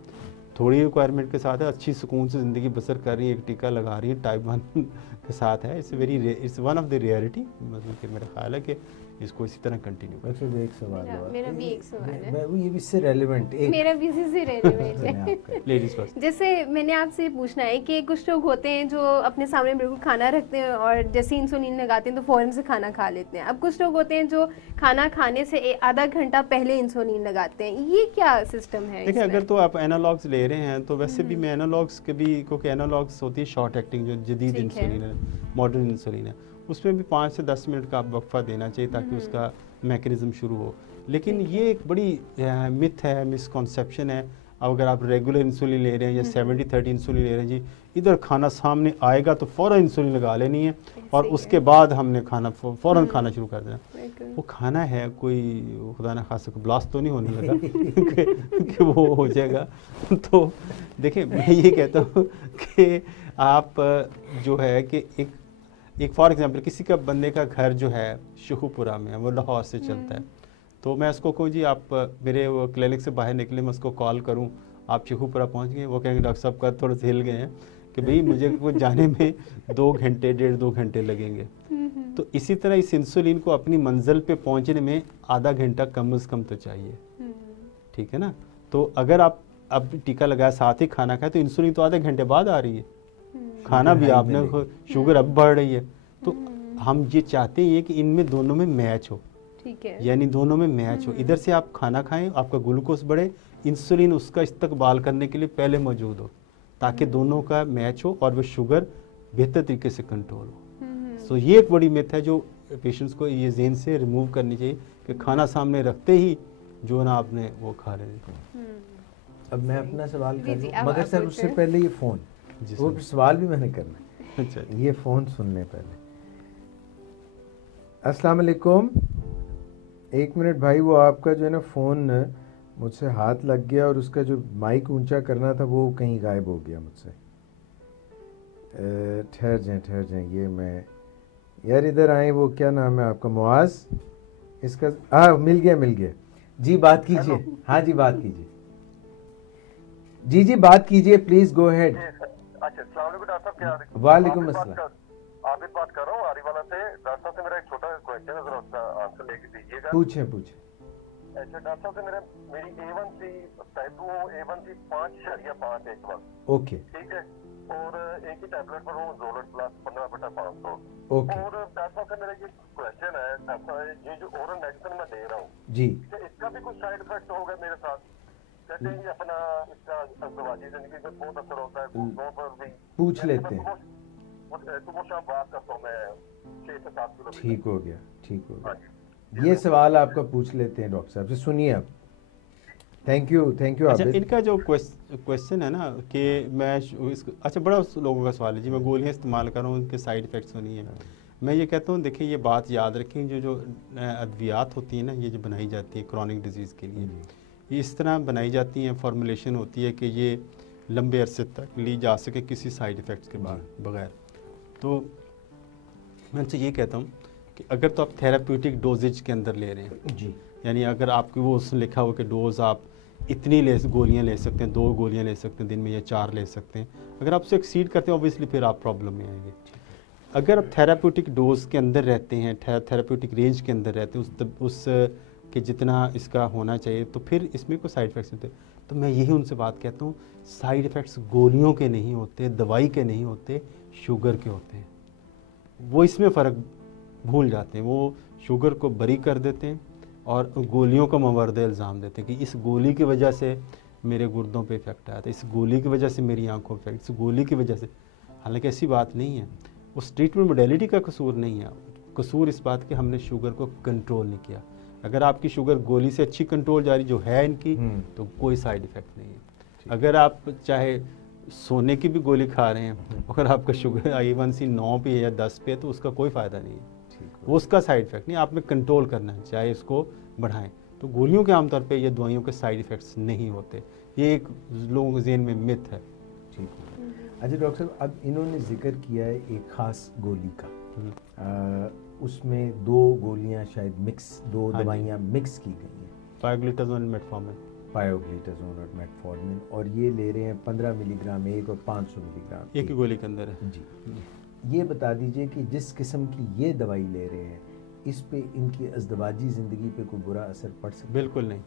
थोड़ी रिक्वायरमेंट के साथ है, अच्छी सुकून से ज़िंदगी बसर कर रही है, एक टीका लगा रही है, टाइप 1 के साथ है। It's one of the reality, मतलब कि मेरा ख्याल है कि इसको इसी तरह कंटिन्यू करें। डॉक्टर एक सवाल और मेरा भी एक सवाल है। मैं वो ये भी इससे रेलेवेंट एक मेरा भी इसी से रेलेवेंट है। Ladies first. जैसे मैंने आपसे पूछना है कि कुछ लोग होते हैं जो अपने सामने बिल्कुल खाना रखते हैं और जैसे इंसुलिन लगाते हैं तो फौरन से खाना खा लेते हैं। अब कुछ लोग होते हैं जो खाना खाने से आधा घंटा पहले इंसुलिन लगाते हैं, ये क्या सिस्टम है? देखिए अगर तो आप एनालॉग्स ले रहे हैं तो वैसे भी मैं एनालॉग्स के भी, क्योंकि एनालॉग्स होती है शॉर्ट एक्टिंग जो जदीद इंसुलिन है, मॉडर्न इंसुलिन है, उसमें भी 5 से 10 मिनट का आप वक्फा देना चाहिए ताकि उसका मैकेनिज्म शुरू हो। लेकिन ये एक बड़ी मिथ है, मिसकॉन्सेप्शन है। अब अगर आप रेगुलर इंसुलिन ले रहे हैं या 70-30 इंसुलिन ले रहे हैं जी, इधर खाना सामने आएगा तो फ़ौरन इंसुलिन लगा लेनी है और उसके बाद हमने खाना फ़ौरन खाना शुरू कर देना। वो खाना है कोई खुदा न खासा को ब्लास्ट तो नहीं होने लगा कि वो हो जाएगा। तो देखिए मैं ये कहता हूँ कि आप जो है कि एक फॉर एग्जांपल किसी का बंदे का घर जो है शुहपुरा में है, वो लाहौर से चलता है, तो मैं उसको कहूँ जी आप मेरे वो क्लिनिक से बाहर निकले, मैं उसको कॉल करूँ आप शुहपुरा पहुँच गए, वो कहेंगे डॉक्टर साहब का थोड़ा से हिल गए हैं कि भाई मुझे वो जाने में 2 घंटे 1.5-2 घंटे लगेंगे। तो इसी तरह इस इंसुलिन को अपनी मंजिल पे पहुँचने में आधा घंटा कम से कम तो चाहिए, ठीक है ना। तो अगर आप अब टीका लगाया साथ ही खाना खाए तो इंसुलिन तो आधे घंटे बाद आ रही है, खाना भी आपने, शुगर अब बढ़ रही है। तो हम ये चाहते हैं कि इनमें दोनों में मैच हो, ठीक है, यानी दोनों में मैच हो। इधर से आप खाना खाएं, आपका ग्लूकोज बढ़े, इंसुलिन उसका इस्तकबाल करने के लिए पहले मौजूद हो, ताकि दोनों का मैच हो और वो शुगर बेहतर तरीके से कंट्रोल हो। सो ये एक बड़ी मिथ है जो पेशेंट्स को ये ज़हन से रिमूव करनी चाहिए कि खाना सामने रखते ही जो ना आपने वो खा रहे। अब मैं अपना सवाल कर जी, लूं, मगर सर उससे पहले ये फ़ोन, वो सवाल भी मैंने करना है। अच्छा, ये फ़ोन सुनने पहले। अस्सलाम वालेकुम, 1 मिनट भाई, वो आपका जो है ना फ़ोन मुझसे हाथ लग गया और उसका जो माइक ऊंचा करना था वो कहीं गायब हो गया मुझसे। ठहर जाएं, ये मैं यार इधर आए, वो क्या नाम है आपका, मुआज, इसका हाँ मिल गया जी, बात कीजिए। हाँ जी बात कीजिए, जी बात कीजिए, प्लीज गो हेड। अच्छा, अस्सलाम वालेकुम डॉक्टर साहब, क्या? वालेकुम अस्सलाम। आबिद बात कर रहा हूँ आरीवाला से। डॉक्टर साहब से मेरा एक छोटा क्वेश्चन है, जरा उसका आंसर लेके दीजिएगा। पूछे। अच्छा डॉक्टर साहब से मेरी A1C टाइप 2 A1C 5.5 एक वक्त, ओके, ठीक है, और एक ही टैबलेट पर हूँ जोलेट प्लस 15/500। ओके, और डॉक्टर साहब से मेरा ये क्वेश्चन है, डॉक्टर साहब ये जो ओरल मेडिसिन मैं ले रहा हूँ जी, इसका भी कुछ साइड इफेक्ट होगा मेरे साथ? कहते हैं अपना इसका अज़दवाजी जिंदगी पर बहुत असर होता है, घुटनों पर भी। पूछ लेते हैं। सुबह शाम बात करता हूँ मैं 6 से 7 किलो। ठीक हो गया। ये सवाल आपका पूछ लेते हैं डॉक्टर साहब से, सुनिए आप। थैंक यू अच्छा, आबिद। इनका जो क्वेश्चन है ना कि मैं अच्छा बड़ा लोगों का सवाल है जी, मैं गोलियां इस्तेमाल कर रहा हूँ, उनके साइड इफ़ेक्ट्स नहीं है। मैं ये कहता हूँ देखिए ये बात याद रखें, जो अद्वियात होती है ना, ये जो बनाई जाती है क्रॉनिक डिजीज़ के लिए, ये इस तरह बनाई जाती हैं, फॉर्मुलेशन होती है कि ये लंबे अरसे तक ली जा सके किसी साइड इफ़ेक्ट्स के बगैर। तो मैं उनसे ये कहता हूँ कि अगर तो आप थेराप्यूटिक डोजेज के अंदर ले रहे हैं जी, यानी अगर आपकी वो उसमें लिखा हो कि डोज आप इतनी गोलियां ले सकते हैं, 2 गोलियां ले सकते हैं दिन में या 4 ले सकते हैं, अगर आप उससे एक्सीड करते हैं ऑब्वियसली फिर आप प्रॉब्लम में आएंगे। अगर आप थेराप्यूटिक डोज के अंदर रहते हैं, थेराप्यूटिक रेंज के अंदर रहते हैं, उस के जितना इसका होना चाहिए, तो फिर इसमें कोई साइड इफ़ेक्ट्स होते। तो मैं यही उनसे बात कहता हूँ, साइड इफ़ेक्ट्स गोलियों के नहीं होते, दवाई के नहीं होते, शुगर के होते हैं। वो इसमें फ़र्क भूल जाते हैं, वो शुगर को बरी कर देते हैं और गोलियों का मवर्द इल्ज़ाम देते हैं कि इस गोली की वजह से मेरे गुर्दों पे इफ़ेक्ट आया था, इस गोली की वजह से मेरी आंखों पे इफेक्ट, इस गोली की वजह से। हालांकि ऐसी बात नहीं है, उस ट्रीटमेंट मोडेलिटी का कसूर नहीं है, कसूर इस बात कि हमने शुगर को कंट्रोल नहीं किया। अगर आपकी शुगर गोली से अच्छी कंट्रोल जा रही जो है इनकी, तो कोई साइड इफ़ेक्ट नहीं है। अगर आप चाहे सोने की भी गोली खा रहे हैं, अगर आपका शुगर A1C 9 पे या 10 पे, तो उसका कोई फ़ायदा नहीं है, वो उसका साइड इफ़ेक्ट नहीं, आपने कंट्रोल करना है, चाहे इसको बढ़ाएं। तो गोलियों के आमतौर पे ये दवाइयों के साइड इफ़ेक्ट्स नहीं होते, ये एक लोगों के ज़हन में मिथ है। ठीक है। अच्छा डॉक्टर साहब, अब इन्होंने जिक्र किया है एक ख़ास गोली का, उसमें 2 गोलियां शायद मिक्स, 2 दवाइयां मिक्स की गई हैं, पायोग्लिटाज़ोन मेटफॉर्मिन, पायोग्लिटाज़ोन और मेटफॉर्मिन, और ये ले रहे हैं 15 मिलीग्राम एक और 500 मिलीग्राम एक ही गोली के अंदर है जी। ये बता दीजिए कि जिस किस्म की ये दवाई ले रहे हैं, इस पे इनकी अज़दवाजी ज़िंदगी पे कोई बुरा असर पड़ सकता है? बिल्कुल नहीं,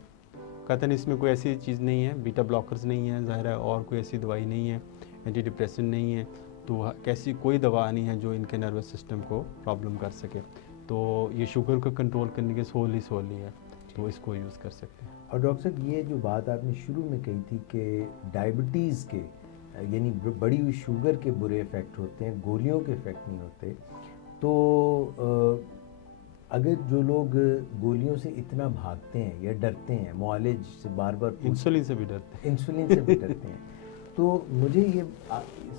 कतन इसमें कोई ऐसी चीज़ नहीं है, बीटा ब्लॉकर्स नहीं है ज़ाहिर है, और कोई ऐसी दवाई नहीं है, एंटी डिप्रेसेंट नहीं है, तो कैसी कोई दवा नहीं है जो इनके नर्वस सिस्टम को प्रॉब्लम कर सके। तो ये शुगर को कंट्रोल करने के सोली है, तो इसको यूज़ कर सकते हैं। और डॉक्टर साहब, ये जो बात आपने शुरू में कही थी कि डायबिटीज़ के यानी बड़ी हुई शुगर के बुरे इफ़ेक्ट होते हैं, गोलियों के इफ़ेक्ट नहीं होते, तो अगर जो लोग गोलियों से इतना भागते हैं या डरते हैं, मुआलिज से बार बार इंसुलिन से भी डरते हैं, इंसुलिन से भी डरते हैं, तो मुझे ये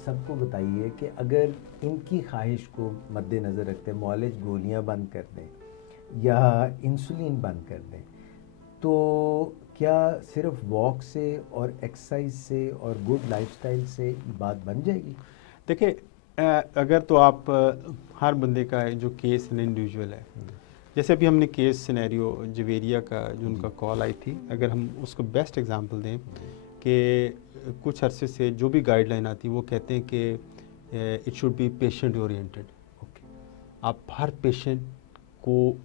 सबको बताइए कि अगर इनकी ख्वाहिश को मद्देनज़र रखते हैं मुआलिज गोलियां बंद कर दें या इंसुलिन बंद कर दें, तो क्या सिर्फ वॉक से और एक्सरसाइज से और गुड लाइफस्टाइल से बात बन जाएगी? देखिए, अगर तो आप हर बंदे का जो केस इंडिविजुअल है, जैसे अभी हमने केस सिनेरियो जवेरिया का जो उनका कॉल आई थी, अगर हम उसको बेस्ट एग्जांपल दें कि कुछ अरसे से जो भी गाइडलाइन आती है वो कहते हैं कि it should be patient oriented. Okay, आप हर पेशेंट को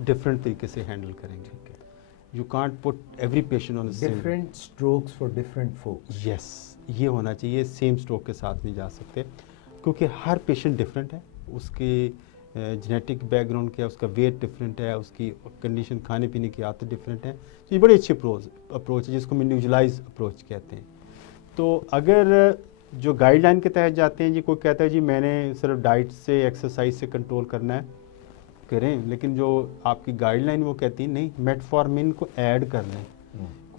डिफरेंट तरीके से हैंडल करेंगे। You can't put every patient on different strokes for different folks. Yes, ये होना चाहिए, सेम स्ट्रोक के साथ नहीं जा सकते, क्योंकि हर पेशेंट डिफरेंट है, उसके जेनेटिक बैकग्राउंड क्या है, उसका वेट डिफरेंट है, उसकी कंडीशन, खाने पीने की आदत डिफरेंट है। तो ये बड़ी अच्छी अप्रोच है जिसको हम इंडिविजुअलाइज अप्रोच कहते हैं। तो अगर जो गाइडलाइन के तहत जाते हैं, जी कोई कहता है जी मैंने सिर्फ डाइट से एक्सरसाइज से कंट्रोल करना है, करें, लेकिन जो आपकी गाइडलाइन वो कहती है नहीं, मेटफॉर्मिन को ऐड कर लें।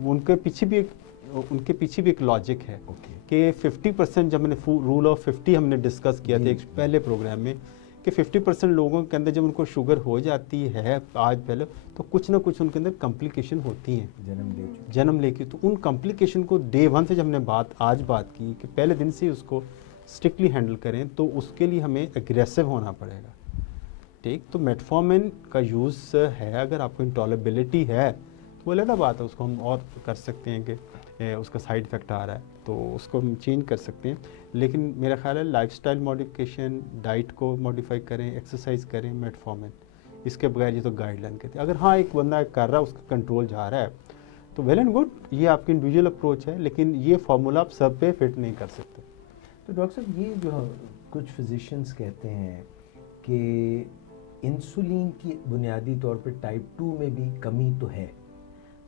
उनके पीछे भी एक लॉजिक है कि 50% जब मैंने रूल ऑफ 50 हमने डिस्कस किया था एक पहले प्रोग्राम में, कि 50% लोगों के अंदर जब उनको शुगर हो जाती है आज पहले, तो कुछ ना कुछ उनके अंदर कॉम्प्लिकेशन होती हैं जन्म लेके। तो उन कॉम्प्लिकेशन को डे 1 से जब हमने आज बात की कि पहले दिन से उसको स्ट्रिक्टली हैंडल करें, तो उसके लिए हमें एग्रेसिव होना पड़ेगा। ठीक, तो मेटफॉर्मिन का यूज़ है, अगर आपको इंटॉलरेबिलिटी है तो वो अलग बात है, उसको हम और कर सकते हैं कि उसका साइड इफ़ेक्ट आ रहा है तो उसको हम चेंज कर सकते हैं। लेकिन मेरा ख्याल है लाइफस्टाइल मॉडिफिकेशन, डाइट को मॉडिफाई करें, एक्सरसाइज करें, मेटफॉर्मिन, इसके बगैर ये तो गाइडलाइन कहते हैं। अगर हाँ एक बंदा कर रहा है, उसका कंट्रोल जा रहा है, तो वेल एंड गुड, ये आपकी इंडिविजुअल अप्रोच है, लेकिन ये फार्मूला आप सब पे फिट नहीं कर सकते। तो डॉक्टर साहब, ये जो कुछ फिजिशियंस कहते हैं कि इंसुलिन की बुनियादी तौर पर टाइप 2 में भी कमी तो है,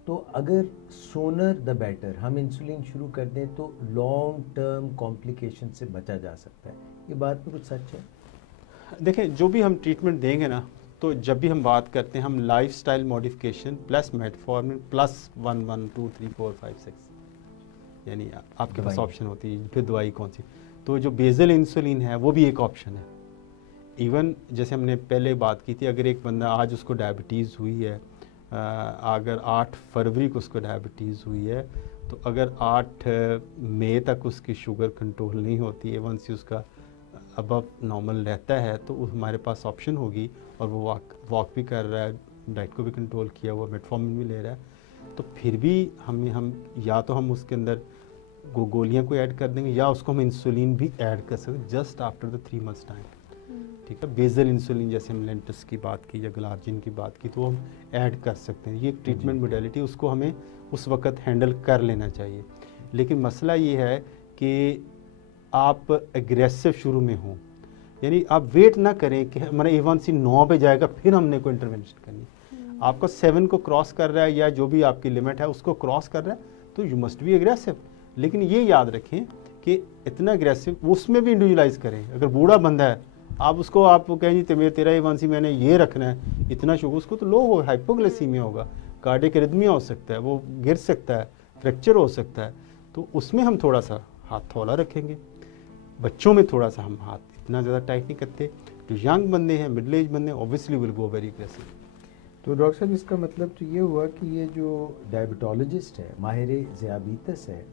तो अगर सोनर द बेटर हम इंसुलिन शुरू कर दें तो लॉन्ग टर्म कॉम्प्लिकेशन से बचा जा सकता है, ये बात में कुछ सच है? देखें, जो भी हम ट्रीटमेंट देंगे ना, तो जब भी हम बात करते हैं, हम lifestyle modification plus metformin plus 1 1 2 3 4 5 6, यानी आपके पास ऑप्शन होती है, फिर दवाई कौन सी। तो जो बेजल इंसुलिन है वो भी एक ऑप्शन है। इवन जैसे हमने पहले बात की थी, अगर एक बंदा आज उसको डायबिटीज़ हुई है, अगर 8 फरवरी को उसको डायबिटीज़ हुई है, तो अगर 8 मई तक उसकी शुगर कंट्रोल नहीं होती है, वंस उसका अबव नॉर्मल रहता है, तो हमारे पास ऑप्शन होगी, और वो वॉक भी कर रहा है, डाइट को भी कंट्रोल किया हुआ, मेटफॉर्मिन भी ले रहा है, तो फिर भी हम या तो हम उसके अंदर गोलियां को ऐड कर देंगे, या उसको हम इंसुलिन भी ऐड कर सकते just after the 3 months time. ठीक है, बेजल इंसुलिन जैसे हम लेंटस की बात की या ग्लार्जिन की बात की, तो हम ऐड कर सकते हैं। ये ट्रीटमेंट मोडेलिटी, उसको हमें उस वक्त हैंडल कर लेना चाहिए। लेकिन मसला ये है कि आप एग्रेसिव शुरू में हों, यानी आप वेट ना करें कि हमारा A1C 9 पे जाएगा फिर हमने कोई इंटरवेंशन करनी। आपका 7 को क्रॉस कर रहा है, या जो भी आपकी लिमिट है उसको क्रॉस कर रहा है, तो यू मस्ट बी एग्रेसिव। लेकिन ये याद रखें कि इतना एग्रेसिव उसमें भी इंडिविजुअलाइज करें। अगर बूढ़ा बंदा है, आप उसको आप कहें जी तेरा A1C मैंने ये रखना है, इतना शुगर, उसको तो लो हो, हाइपोग्लाइसीमिया होगा, कार्डियक एरिथमिया हो सकता है, वो गिर सकता है, फ्रैक्चर हो सकता है, तो उसमें हम थोड़ा सा हाथ थोड़ा रखेंगे। बच्चों में थोड़ा सा हम हाथ इतना ज़्यादा टाइट नहीं करते। जो यंग बंदे हैं, मिडिल एज बंदे हैं, obviously will go very aggressive. तो डॉक्टर साहब, इसका मतलब तो ये हुआ कि ये जो डायबिटोलॉजिस्ट है, माहिर ज़ियाबीतस है,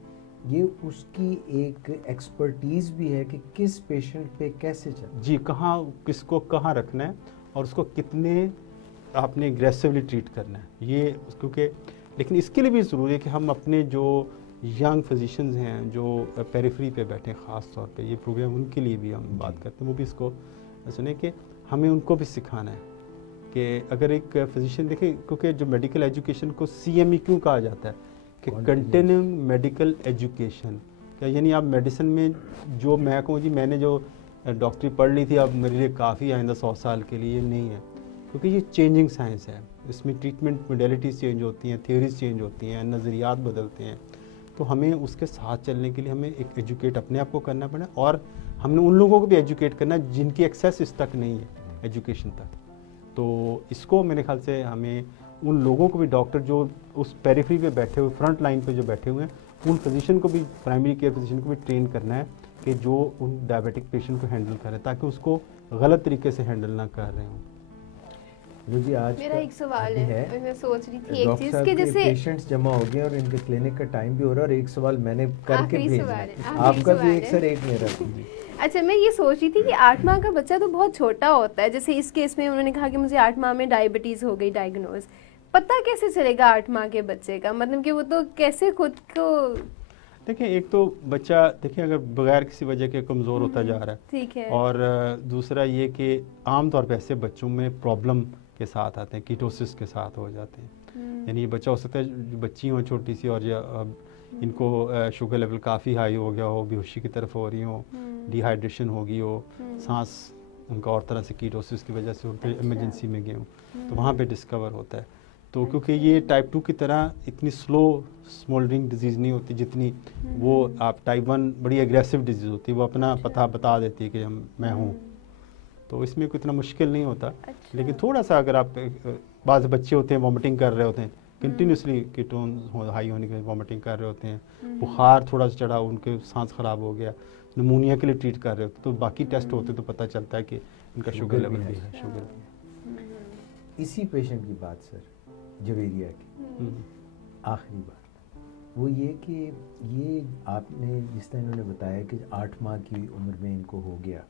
ये उसकी एक एक्सपर्टीज़ भी है कि किस पेशेंट पे कैसे चलना जी, कहाँ किसको कहाँ रखना है और उसको कितने आपने एग्रेसिवली ट्रीट करना है, ये क्योंकि लेकिन इसके लिए भी ज़रूरी है कि हम अपने जो यंग फिजिशियंस हैं जो पेरिफेरी पे बैठे हैं, ख़ास तौर पे ये प्रोग्राम उनके लिए भी हम बात करते हैं, वो भी इसको सुने कि हमें उनको भी सिखाना है कि अगर एक फिजिशियन देखें, क्योंकि जो मेडिकल एजुकेशन को CME क्यों कहा जाता है कि कंटिन्यूइंग मेडिकल एजुकेशन, क्या यानी आप मेडिसिन में जो मैं कहूँ जी मैंने जो डॉक्टरी पढ़ ली थी अब मेरे लिए काफ़ी आइंदा 100 साल के लिए नहीं है, क्योंकि ये चेंजिंग साइंस है। इसमें ट्रीटमेंट मोडेलिटीज़ चेंज होती हैं, थियोरीज चेंज होती हैं, नज़रियात बदलते हैं। तो हमें उसके साथ चलने के लिए हमें एक एजुकेट अपने आप को करना पड़ा, और हमने उन लोगों को भी एजुकेट करना जिनकी एक्सेस इस तक नहीं है एजुकेशन तक। तो इसको मेरे ख्याल से हमें उन लोगों को भी, डॉक्टर जो उस पेरिफेरी पे बैठे हुए, फ्रंट लाइन पे जो बैठे हुए हैं, उन फिजिशियन को भी, प्राइमरी केयर फिजिशियन को भी ट्रेन करना है कि जो उन डायबिटिक पेशेंट को हैंडल करें, ताकि उसको गलत तरीके से हैंडल ना कर रहे हों। जी आज मेरा एक सवाल है, मैं सोच रही थी एक चीज कि जैसे पेशेंट्स जमा हो गए और इनके क्लिनिक का टाइम भी हो रहा है, और एक सवाल मैंने करके भेजना है, आखिरी आपका भी सवाल एक है। सर एक मेरा भी। अच्छा, मैं ये सोच रही थी कि 8 माह का बच्चा तो बहुत छोटा होता है, जैसे इस केस में उन्होंने कहा कि मुझे 8 माह में डायबिटीज हो गई डायग्नोज, पता कैसे चलेगा 8 माह के बच्चे का, मतलब कि वो तो कैसे खुद को, देखिए एक तो बच्चा देखिए अगर बगैर किसी वजह के कमज़ोर होता जा रहा है, ठीक है, और दूसरा ये कि आम तौर पे ऐसे बच्चों में प्रॉब्लम के साथ आते हैं, कीटोसिस के साथ हो जाते हैं। यानी ये बच्चा हो सकता है जो बच्ची हो छोटी सी और या इनको शुगर लेवल काफ़ी हाई हो गया हो, बेहोशी की तरफ हो रही हो, डिहाइड्रेशन हो गई हो, सांस उनका और तरह से कीटोसिस की वजह से उनके इमरजेंसी में गए हो, तो वहाँ पे डिस्कवर होता है। तो क्योंकि ये टाइप 2 की तरह इतनी स्लो स्मोल्डरिंग डिजीज़ नहीं होती जितनी वो आप टाइप 1 बड़ी एग्रेसिव डिजीज़ होती है, वो अपना पता बता देती है कि मैं हूँ, तो इसमें कोई इतना मुश्किल नहीं होता। लेकिन थोड़ा सा अगर आप बाद बच्चे होते हैं वॉमिटिंग कर रहे होते हैं कंटिन्यूसली, कीटोन हाई होने के वॉमिटिंग कर रहे होते हैं, बुखार थोड़ा सा चढ़ा, उनके सांस ख़राब हो गया, निमोनिया के लिए ट्रीट कर रहे होते, तो बाकी टेस्ट होते तो पता चलता है कि इनका शुगर लेवल भी है, शुगर भी है। इसी पेशेंट की बात सर, जवेरिया की आखिरी बात वो ये कि ये आपने जिस तरह इन्होंने बताया कि 8 माह की उम्र में इनको हो गया,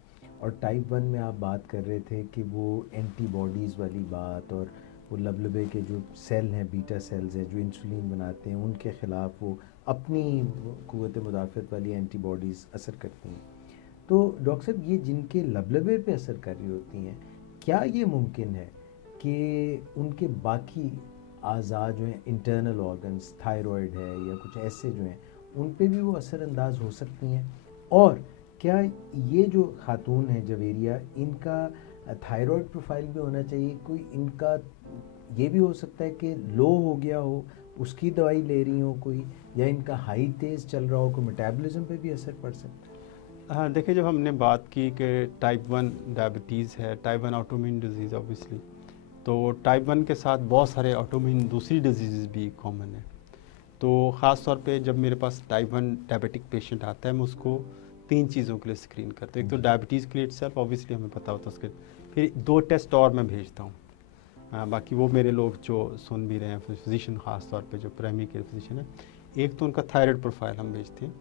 और टाइप 1 में आप बात कर रहे थे कि वो एंटीबॉडीज़ वाली बात, और वो लबलबे के जो सेल हैं, बीटा सेल्स हैं जो इंसुलिन बनाते हैं, उनके ख़िलाफ़ वो अपनी क़ुव्वत मुदाफ़त वाली एंटीबॉडीज़ असर करती हैं। तो डॉक्टर साहब, ये जिनके लबलबे पे असर कर रही होती हैं, क्या ये मुमकिन है कि उनके बाकी आज़ा जो हैं, इंटरनल ऑर्गन्स, थायराइड है या कुछ ऐसे जो हैं, उन पे भी वो असरअंदाज हो सकती हैं? और क्या ये जो खातून है जवेरिया, इनका थायराइड प्रोफाइल भी होना चाहिए कोई, इनका ये भी हो सकता है कि लो हो गया हो, उसकी दवाई ले रही हो कोई, या इनका हाई तेज़ चल रहा हो, कोई मेटाबॉलिज्म पे भी असर पड़ सकता है? हाँ, देखिए जब हमने बात की कि टाइप 1 डायबिटीज़ है, टाइप 1 ऑटोइम्यून डिजीज़ ऑब्वियसली, तो टाइप 1 के साथ बहुत सारे ऑटोइम्यून दूसरी डिजीज़ भी कॉमन है। तो ख़ास तौर पे जब मेरे पास टाइप 1 डायबिटिक पेशेंट आता है, मैं उसको 3 चीज़ों के लिए स्क्रीन करता हूँ। एक तो डायबिटीज़ के लिए इटसेल्फ ऑब्वियसली हमें पता होता है उसके, फिर 2 टेस्ट और मैं भेजता हूँ। बाकी वो मेरे लोग जो सुन भी रहे हैं, फिजिशियन ख़ास तौर पे जो प्राइमरी केयर फिजिशियन है, एक तो उनका थायराइड प्रोफाइल हम भेजते हैं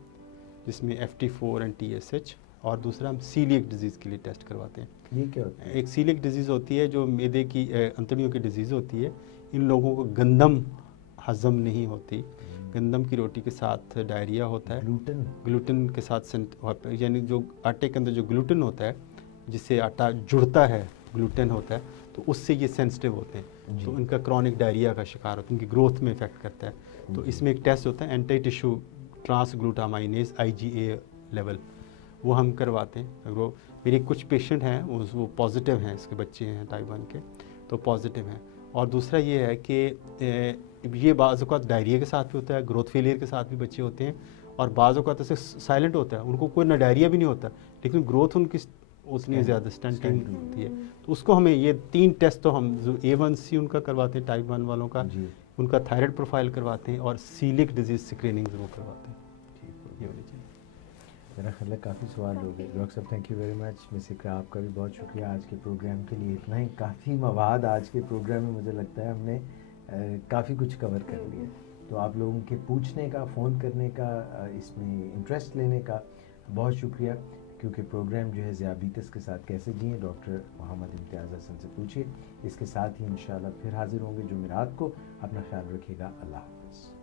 जिसमें FT4 एंड TSH, और दूसरा हम सीलिएक डिजीज़ के लिए टेस्ट करवाते हैं। ये क्या होता है? एक सीलिएक डिजीज़ होती है जो मैदे की अंतड़ियों की डिजीज़ होती है। इन लोगों को गंदम हज़म नहीं होती, गंदम की रोटी के साथ डायरिया होता है, ग्लूटेन के साथ, यानी जो आटे के अंदर जो ग्लूटेन होता है जिससे आटा जुड़ता है, ग्लूटेन होता है, तो उससे ये सेंसिटिव होते हैं, तो इनका क्रॉनिक डायरिया का शिकार होता है, उनकी ग्रोथ में इफेक्ट करता है। तो इसमें एक टेस्ट होता है एंटी टिश्यू ट्रांसग्लूटामाइनेज IgA लेवल, वो हम करवाते हैं। अगर वो मेरे कुछ पेशेंट हैं वो पॉजिटिव हैं, इसके बच्चे हैं टाइप 1 के, तो पॉजिटिव हैं। और दूसरा ये है कि ये बाज़ औक़ात डायरिया के साथ भी होता है, ग्रोथ फेलियर के साथ भी बच्चे होते हैं, और बाज़ औक़ात ऐसे साइलेंट होता है, उनको कोई ना डायरिया भी नहीं होता, लेकिन ग्रोथ उनकी उतनी ज़्यादा स्टंटिंग होती है। तो उसको हमें ये 3 टेस्ट तो हम A1C उनका करवाते हैं टाइप 1 वालों का, उनका थायराइड प्रोफाइल करवाते हैं, और सीलिक डिजीज़ स्क्रीनिंग ज़रूर करवाते हैं। ये होनी चाहिए। मेरा ख्याल है काफ़ी सवाल हो गए। डॉक्टर साहब thank you very much. Miss Iqra आपका भी बहुत शुक्रिया आज के प्रोग्राम के लिए। इतना ही काफ़ी मवाद आज के प्रोग्राम में, मुझे लगता है हमने काफ़ी कुछ कवर कर लिया। तो आप लोगों के पूछने का, फ़ोन करने का, इसमें इंटरेस्ट लेने का बहुत शुक्रिया, क्योंकि प्रोग्राम जो है ज़ियाबीतस के साथ कैसे जिए डॉक्टर मोहम्मद इम्तियाज़ हसन से पूछिए। इसके साथ ही इंशाल्लाह फिर हाज़िर होंगे जुमेरात को। अपना ख्याल रखिएगा। अल्लाह हाफ़िज़।